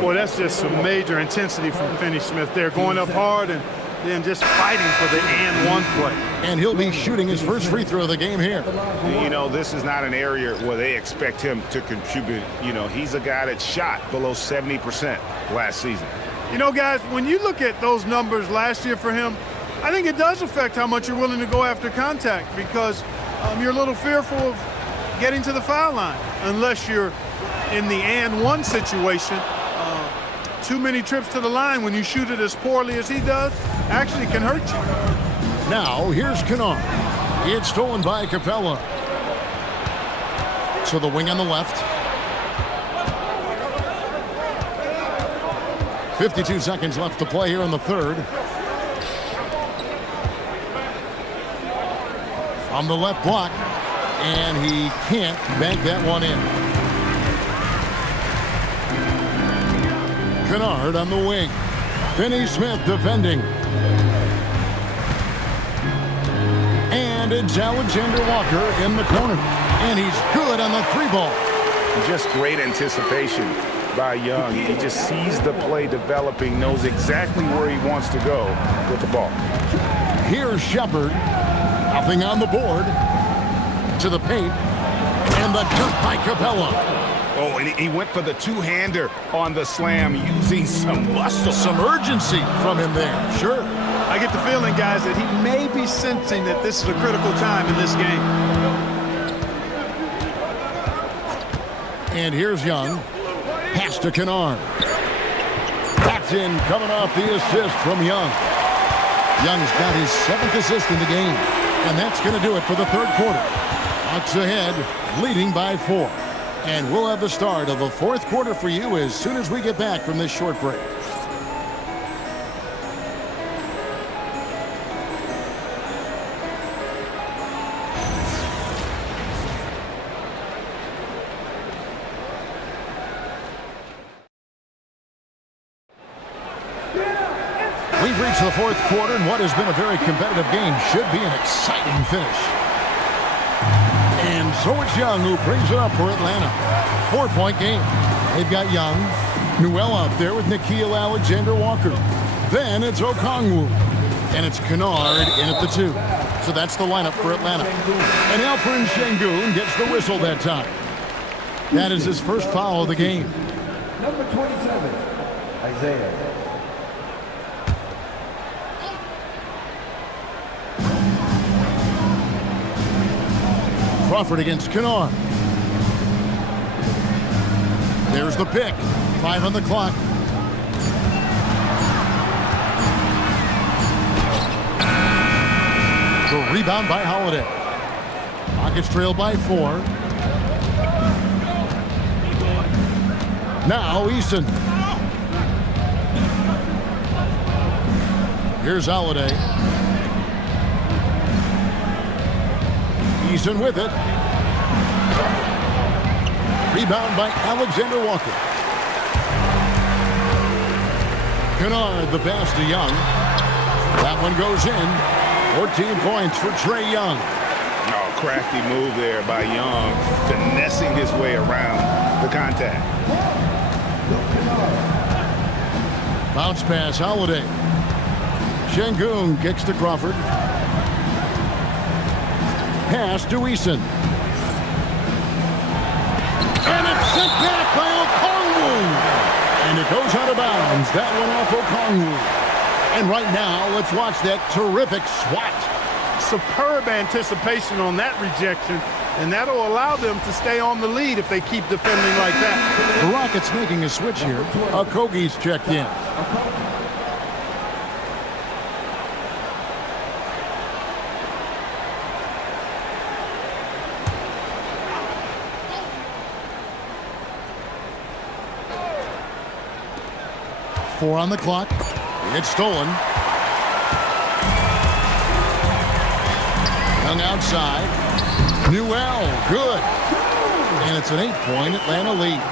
Boy, that's just some major intensity from Finney-Smith there, going up hard and then just fighting for the and one play. And he'll be shooting his first free throw of the game here. You know, this is not an area where they expect him to contribute. You know, he's a guy that shot below 70% last season. You know, guys, when you look at those numbers last year for him, I think it does affect how much you're willing to go after contact because you're a little fearful of getting to the foul line unless you're in the and one situation. Too many trips to the line when you shoot it as poorly as he does actually can hurt you. Now, here's Kennard. It's stolen by Capella. To the wing on the left. 52 seconds left to play here in the third. From the left block, and he can't bank that one in. Kennard on the wing. Finney-Smith defending. And it's Alexander Walker in the corner. And he's good on the three ball. Just great anticipation by Young. He just sees the play developing, knows exactly where he wants to go with the ball. Here's Shepard. Nothing on the board. To the paint. And the dunk by Capella. Oh, and he went for the two-hander on the slam using some muscle. Some urgency from him there. Sure. I get the feeling, guys, that he may be sensing that this is a critical time in this game. And here's Young. Pass to Kennard. That's in, coming off the assist from Young. Young's got his 7th assist in the game. And that's going to do it for the third quarter. Bucks ahead, leading by 4. And we'll have the start of the fourth quarter for you as soon as we get back from this short break. We've reached the fourth quarter, and what has been a very competitive game should be an exciting finish. And so it's Young who brings it up for Atlanta. 4-point game. They've got Young, Newell out there with Nickeil Alexander-Walker. Then it's Okongwu. And it's Kennard in at the 2. So that's the lineup for Atlanta. And Alperen Şengün gets the whistle that time. That is his first foul of the game. Number 27, Isaiah. Crawford against Kennard. There's the pick. 5 on the clock. The rebound by Holiday. Rockets trail by 4. Now Eason. Here's Holiday. Eason with it. Rebound by Alexander Walker. Kennard, the pass to Young. That one goes in. 14 points for Trae Young. Oh, crafty move there by Young, finessing his way around the contact. Bounce pass, Holiday. Şengün kicks to Crawford. Pass to Eason. And it's sent back by Okongwu. And it goes out of bounds. That one off Okongwu. And right now, let's watch that terrific swat. Superb anticipation on that rejection, and that'll allow them to stay on the lead if they keep defending like that. The Rockets making a switch here. Okongwu's checked in. Four on the clock. It's stolen. Young outside. Newell, good. And it's an 8-point Atlanta lead.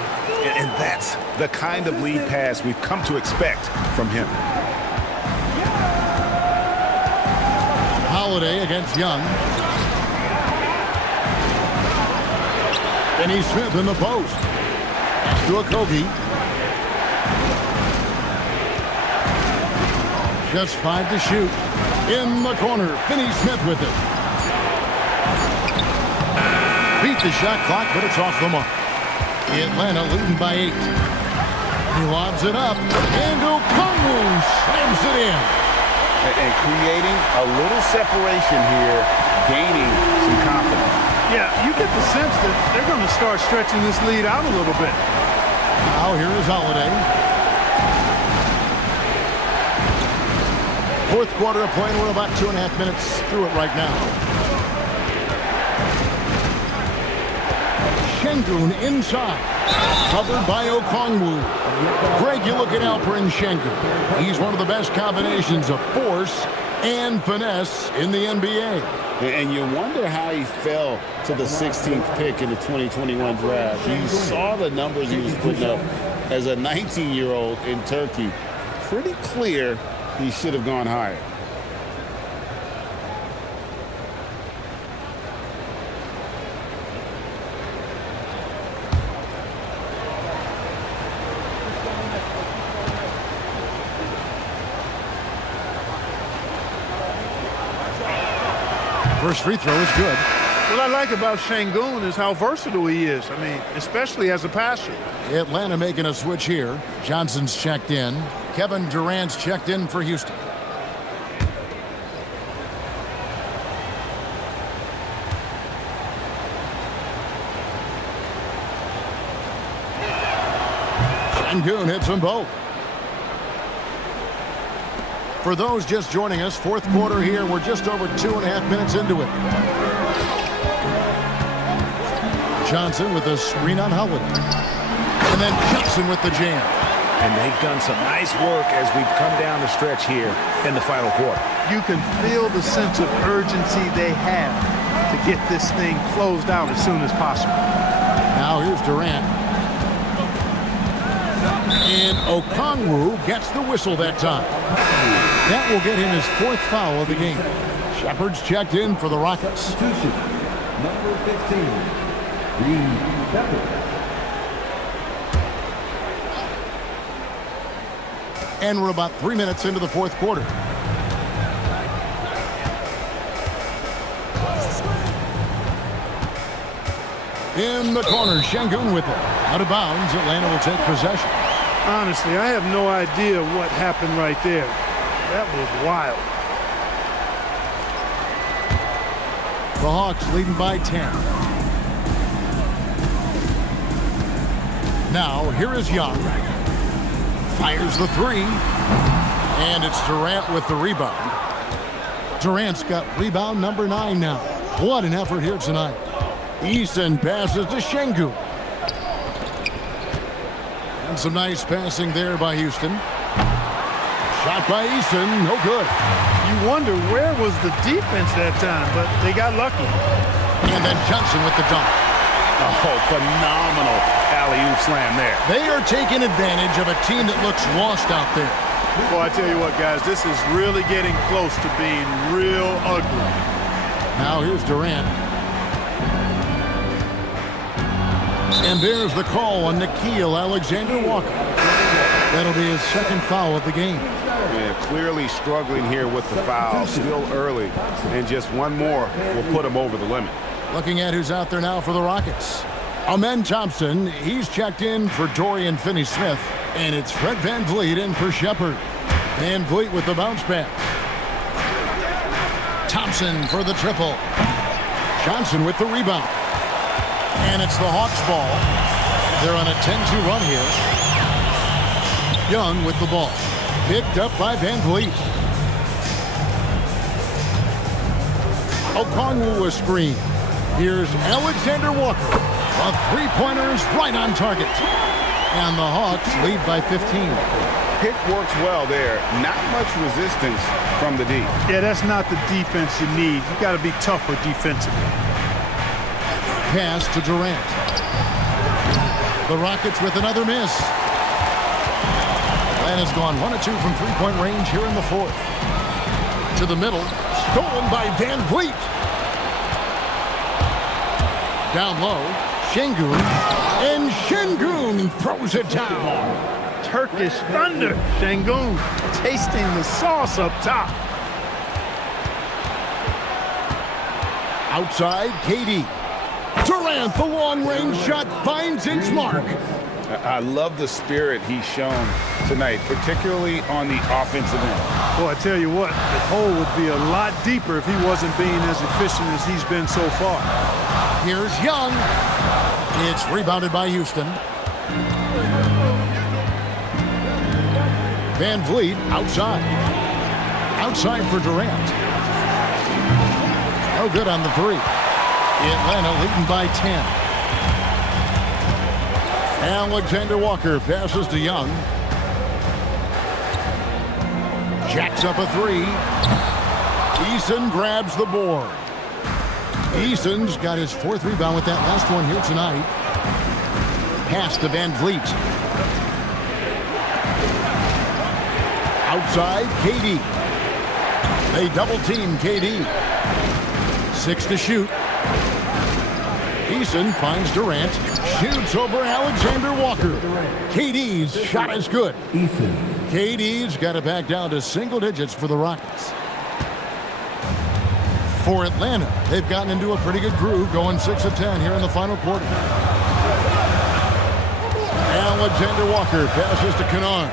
And that's the kind of lead pass we've come to expect from him. Holiday against Young. Finney-Smith in the post. Pass to Okongwu. Just 5 to shoot. In the corner, Finney-Smith with it. Beat the shot clock, but it's off the mark. Atlanta leading by 8. He lobs it up, and Okongwu slams it in. And creating a little separation here, gaining some confidence. Yeah, you get the sense that they're going to start stretching this lead out a little bit. Now here is Holiday. Fourth quarter of play, and we're about 2.5 minutes through it right now. Şengün inside. Covered by Okongwu. Greg, you look at Alperen Şengün. He's one of the best combinations of force and finesse in the NBA. And you wonder how he fell to the 16th pick in the 2021 draft. You saw the numbers he was putting up as a 19-year-old in Turkey. Pretty clear he should have gone higher. First free throw is good. What I like about Şengün is how versatile he is. I mean, especially as a passer. Atlanta making a switch here. Johnson's checked in. Kevin Durant's checked in for Houston. Şengün hits them both. For those just joining us, fourth quarter here. We're just over 2.5 minutes into it. Johnson with a screen on Holiday. And then Johnson with the jam. And they've done some nice work as we've come down the stretch here in the final quarter. You can feel the sense of urgency they have to get this thing closed out as soon as possible. Now here's Durant. And Okongwu gets the whistle that time. That will get him his fourth foul of the game. Shepard's checked in for the Rockets. Substitution. Number 15. Reed Shepard. And we're about 3 minutes into the fourth quarter. In the corner, Şengün with it. Out of bounds, Atlanta will take possession. Honestly, I have no idea what happened right there. That was wild. The Hawks leading by 10. Now, here is Young. Fires the three. And it's Durant with the rebound. Durant's got rebound number 9 now. What an effort here tonight. Eason passes to Şengün. And some nice passing there by Houston. Shot by Eason, no good. You wonder where was the defense that time, but they got lucky. And then Johnson with the dunk. Oh, phenomenal alley-oop slam there. They are taking advantage of a team that looks lost out there. Boy, I tell you what, guys, this is really getting close to being real ugly. Now here's Durant. And there's the call on Nickeil Alexander-Walker. That'll be his second foul of the game. Yeah, clearly struggling here with the foul, still early. And just one more will put him over the limit. Looking at who's out there now for the Rockets. Amen Thompson, he's checked in for Dorian Finney-Smith. And it's Fred VanVleet in for Shepard. VanVleet with the bounce pass. Thompson for the triple. Johnson with the rebound. And it's the Hawks ball. They're on a 10-2 run here. Young with the ball. Picked up by VanVleet. Okongwu a screen. Here's Alexander Walker. A three-pointer's right on target. And the Hawks lead by 15. Pick works well there. Not much resistance from the D. Yeah, that's not the defense you need. You got to be tougher defensively. Pass to Durant. The Rockets with another miss. Atlanta's gone 1 of 2 from three-point range here in the fourth. To the middle. Stolen by VanVleet. Down low. Şengün. And Şengün throws it down. Turkish thunder. Şengün tasting the sauce up top. Outside, KD. Durant, the long-range shot finds its mark. I love the spirit he's shown tonight, particularly on the offensive end. Well, I tell you what, the hole would be a lot deeper if he wasn't being as efficient as he's been so far. Here's Young. It's rebounded by Houston. Van Vliet outside. Outside for Durant. No good on the three. Atlanta leading by 10. Alexander Walker passes to Young. Jacks up a three. Eason grabs the board. Eason's got his 4th rebound with that last one here tonight. Pass to Van Vliet. Outside, KD. They double team KD. 6 to shoot. Eason finds Durant. Shoots over Alexander Walker. KD's shot is good. KD's got it back down to single digits for the Rockets. For Atlanta, they've gotten into a pretty good groove, going 6 of 10 here in the final quarter. Alexander Walker passes to Kennard.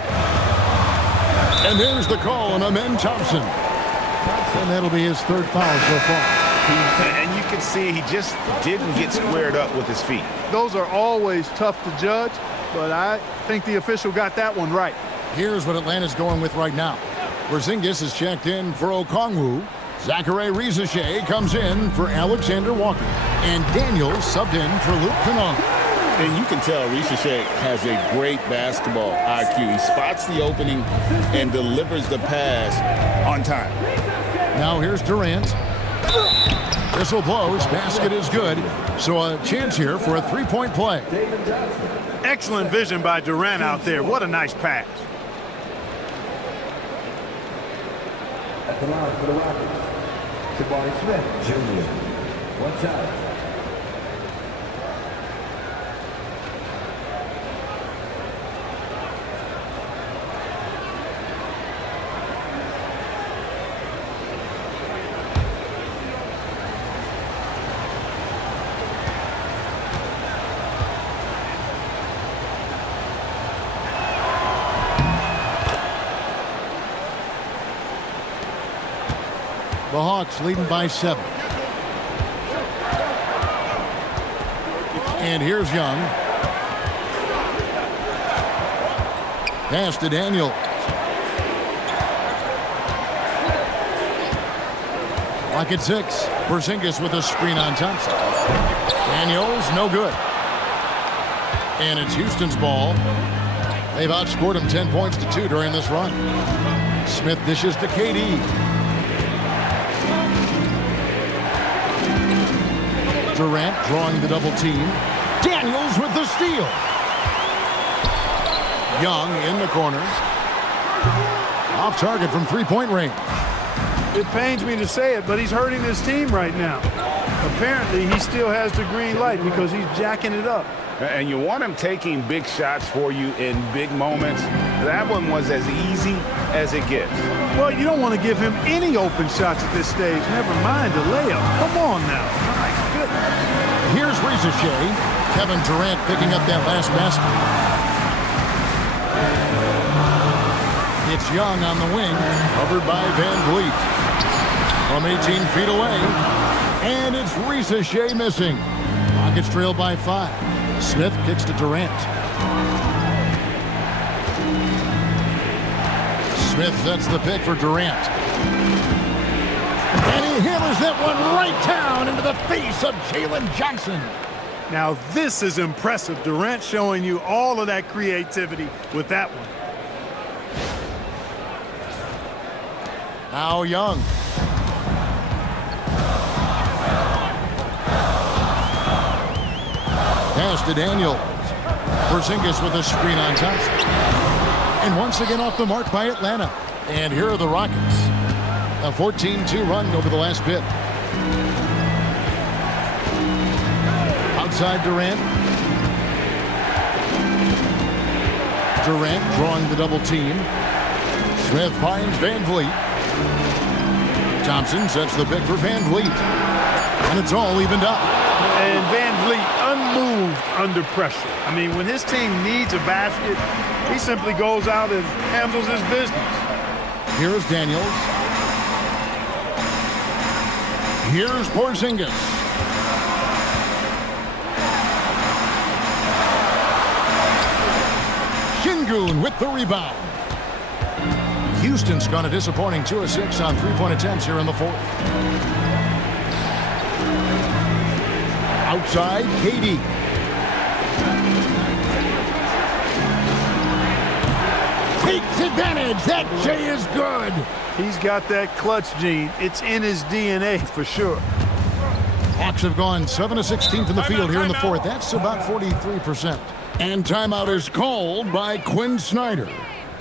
And there's the call on Amen Thompson. And that'll be his 3rd foul so far. And you can see he just didn't get squared up with his feet. Those are always tough to judge, but I think the official got that one right. Here's what Atlanta's going with right now. Porzingis is checked in for Okongwu. Zachary Rizachet comes in for Alexander Walker. And Daniels subbed in for Luke Kennard. And you can tell Rizachet has a great basketball IQ. He spots the opening and delivers the pass on time. Now here's Durant. Whistle blows. Basket is good. So a chance here for a 3-point play. Excellent vision by Durant out there. What a nice pass. At the line for the Rockets, Jabari Smith Jr. Watch out. The Hawks leading by 7. And here's Young. Pass to Daniels. Lock at 6. Porzingis with a screen on Thompson. Daniels, no good. And it's Houston's ball. They've outscored him 10 points to 2 during this run. Smith dishes to KD. Durant drawing the double team. Daniels with the steal. Young in the corner. Off target from 3-point range. It pains me to say it, but he's hurting his team right now. Apparently, he still has the green light because he's jacking it up. And you want him taking big shots for you in big moments. That one was as easy as it gets. Well, you don't want to give him any open shots at this stage. Never mind a layup. Come on now. My goodness. Here's Rizachet. Kevin Durant picking up that last basket. It's Young on the wing, covered by Van Vliet. From 18 feet away. And it's Rizachet missing. Rockets trail by 5. Smith kicks to Durant. Smith sets the pick for Durant. And he hammers that one right down into the face of Jalen Johnson. Now this is impressive. Durant showing you all of that creativity with that one. Now Young. Pass to Daniels. Porzingis with a screen on Thompson. And once again off the mark by Atlanta. And here are the Rockets. A 14-2 run over the last bit. Outside Durant. Durant drawing the double team. Smith finds Van Vliet. Thompson sets the pick for Van Vliet. And it's all evened up. And Van Vliet unmoved under pressure. I mean, when his team needs a basket, he simply goes out and handles his business. Here's Daniels. Here's Porzingis. Şengün with the rebound. Houston's gone a disappointing 2 of 6 on three-point attempts here in the fourth. Outside, KD. Takes advantage. That J is good. He's got that clutch gene. It's in his DNA for sure. Hawks have gone 7 of 16 from the field here in the fourth. That's about 43%. And timeout is called by Quinn Snyder.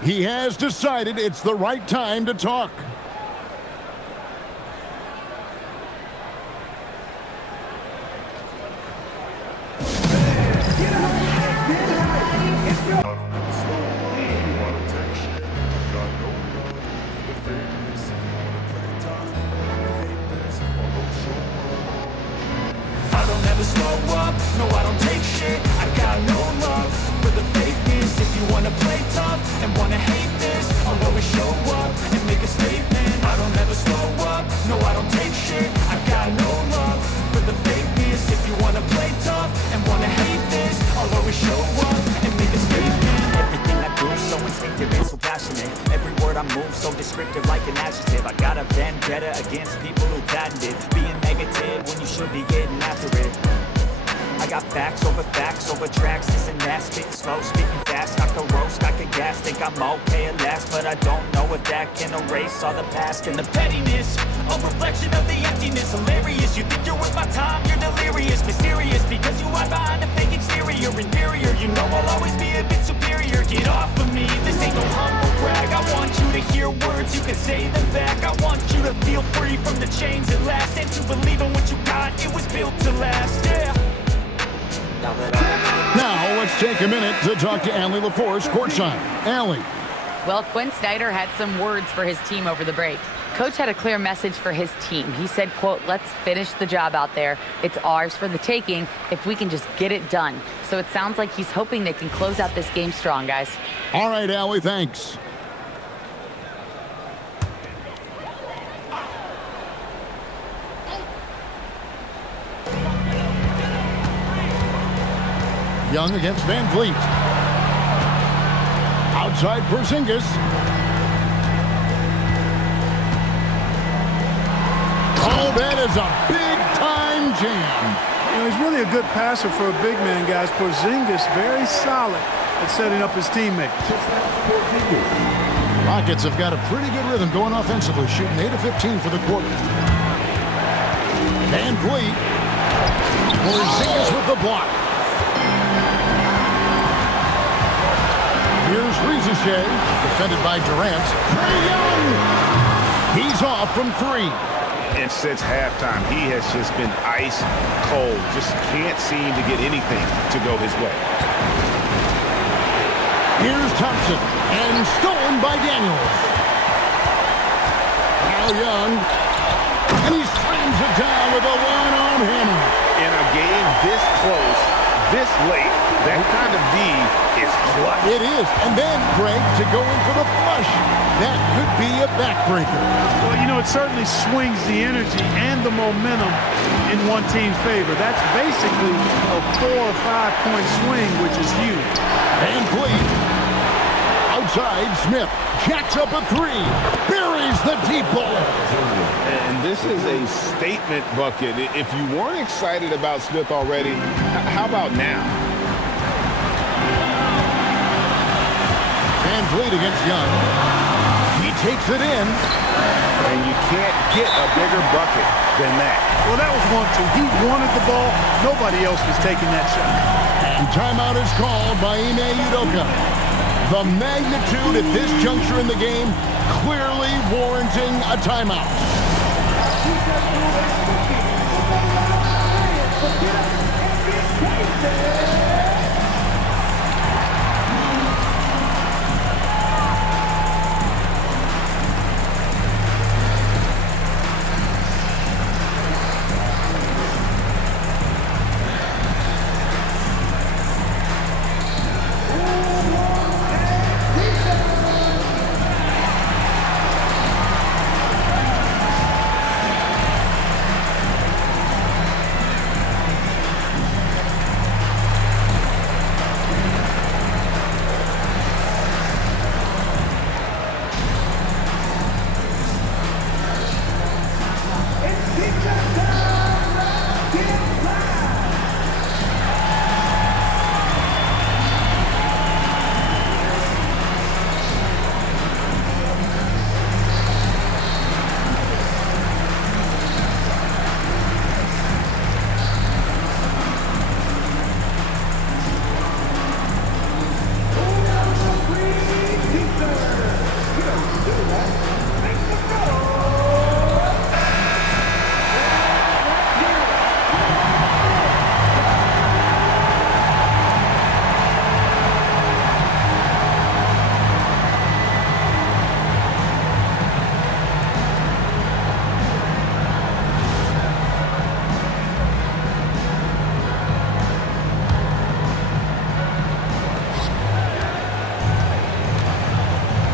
He has decided it's the right time to talk. I don't ever slow up, no I don't take shit. I got no love for the fakeness. If you wanna play tough and wanna hate this, I'll always show up and make a statement. I don't ever slow up, no I don't take shit. I got no love for the fakeness. If you wanna play tough and wanna hate this, I'll always show up and make a statement. Everything I do so instinctive and so passionate. Every word I move so descriptive like an adjective. I got a vendetta against people who patented being negative when you should be getting after it. I got facts over tracks, this and that. Spitting slow, speaking fast, I could roast, I could gas. Think I'm okay at last, but I don't know if that can erase all the past and the pettiness. A reflection of the emptiness, hilarious. You think you're worth my time, you're delirious. Mysterious, because you hide behind a fake exterior. Inferior, you know I'll always be a bit superior. Get off of me, this ain't no humble brag. I want you to hear words, you can say them back. I want you to feel free from the chains at last, and to believe in what you got, it was built to last, yeah. Now let's take a minute to talk to Allie LaForce courtside. Allie. Well, Quinn Snyder had some words for his team over the break. Coach had a clear message for his team. He said, quote, let's finish the job out there. It's ours for the taking if we can just get it done. So it sounds like he's hoping they can close out this game strong, guys. All right, Allie, thanks. Young against Van Vliet. Outside Porzingis. Oh, that is a big-time jam. You know, he's really a good passer for a big man, guys. Porzingis very solid at setting up his teammates. Rockets have got a pretty good rhythm going offensively, shooting 8 of 15 for the quarter. Van Vliet. Porzingis with the block. Here's Rizichet, defended by Durant. Trae Young! He's off from 3. And since halftime, he has just been ice cold. Just can't seem to get anything to go his way. Here's Thompson, and stolen by Daniels. Now Young, and he slams it down with a one-arm hammer. In a game this close, this late, that kind of D is clutch. It is, and then Greg to go in for the flush. That could be a backbreaker. Well, you know, it certainly swings the energy and the momentum in one team's favor. That's basically a 4 or 5 point swing, which is huge. Van Vliet. Outside, Smith jacks up a 3. Buries the deep ball. And this is a statement bucket. If you weren't excited about Smith already, how about now? Van Vliet against Young. He takes it in. And you can't get a bigger bucket than that. Well, that was 1-2. He wanted the ball. Nobody else was taking that shot. And timeout is called by Ime Udoka. The magnitude at this juncture in the game clearly warranting a timeout.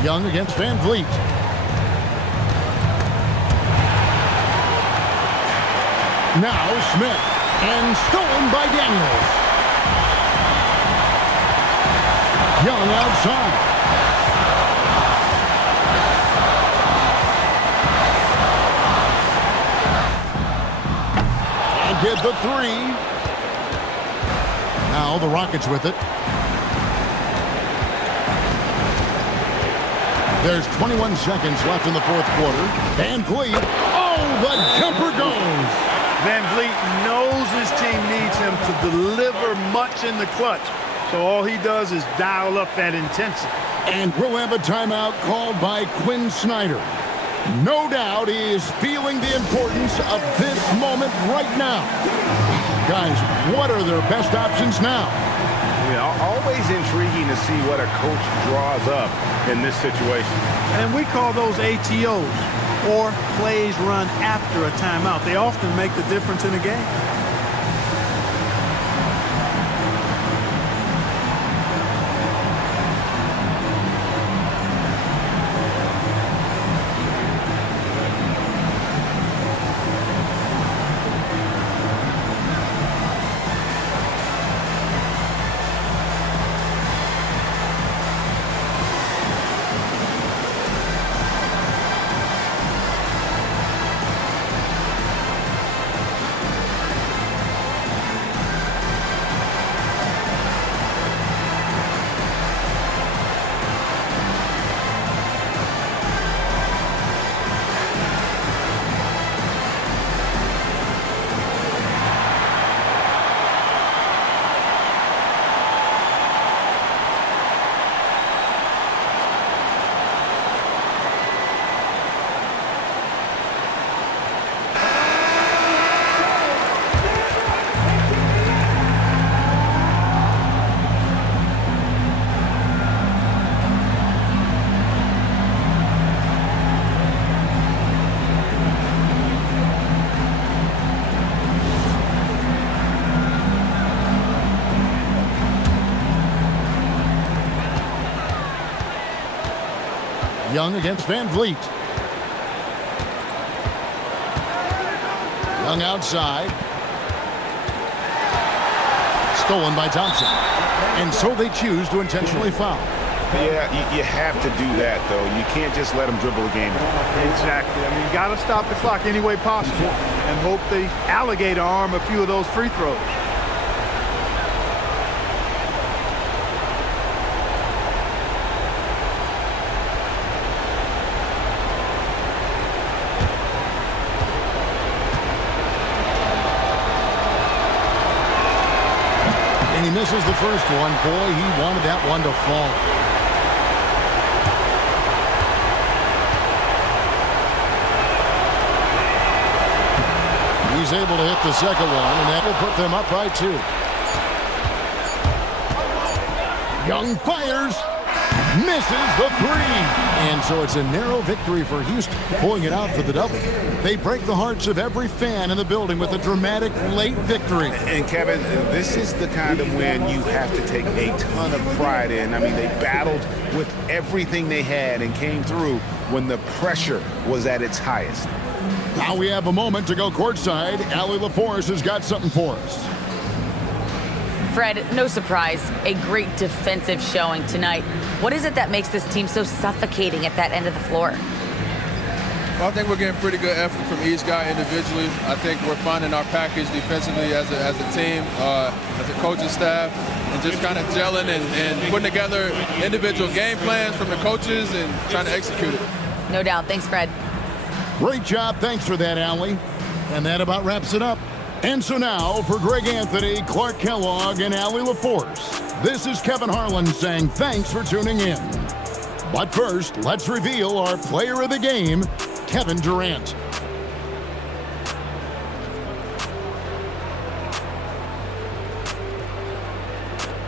Young against Van Vliet. Now Smith, and stolen by Daniels. Young outside. And get the three. Now the Rockets with it. There's 21 seconds left in the fourth quarter. Van Vliet. Oh, the jumper goes. Van Vliet knows his team needs him to deliver much in the clutch. So all he does is dial up that intensity. And we'll have a timeout called by Quinn Snyder. No doubt he is feeling the importance of this moment right now. Guys, what are their best options now? Yeah, always intriguing to see what a coach draws up in this situation. And we call those ATOs, or plays run after a timeout. They often make the difference in a game. Young against Van Vliet. Young outside. Stolen by Thompson. And so they choose to intentionally foul. Yeah, you have to do that, though. You can't just let them dribble a game. Exactly. I mean, you got to stop the clock any way possible and hope they alligator arm a few of those free throws. And he misses the first one. Boy, he wanted that one to fall. He's able to hit the second one, and that will put them up by 2. Young fires. Misses the 3. And so it's a narrow victory for Houston, pulling it out for the double. They break the hearts of every fan in the building with a dramatic late victory. And Kevin, this is the kind of win you have to take a ton of pride in. I mean, they battled with everything they had and came through when the pressure was at its highest. Now we have a moment to go courtside. Allie LaForce has got something for us. Fred, no surprise, a great defensive showing tonight. What is it that makes this team so suffocating at that end of the floor? Well, I think we're getting pretty good effort from each guy individually. I think we're finding our package defensively as a team, as a coaching staff, and just kind of gelling and putting together individual game plans from the coaches and trying to execute it. No doubt. Thanks, Fred. Great job. Thanks for that, Allie. And that about wraps it up. And so now, for Greg Anthony, Clark Kellogg, and Allie LaForce, this is Kevin Harlan saying thanks for tuning in. But first, let's reveal our player of the game, Kevin Durant.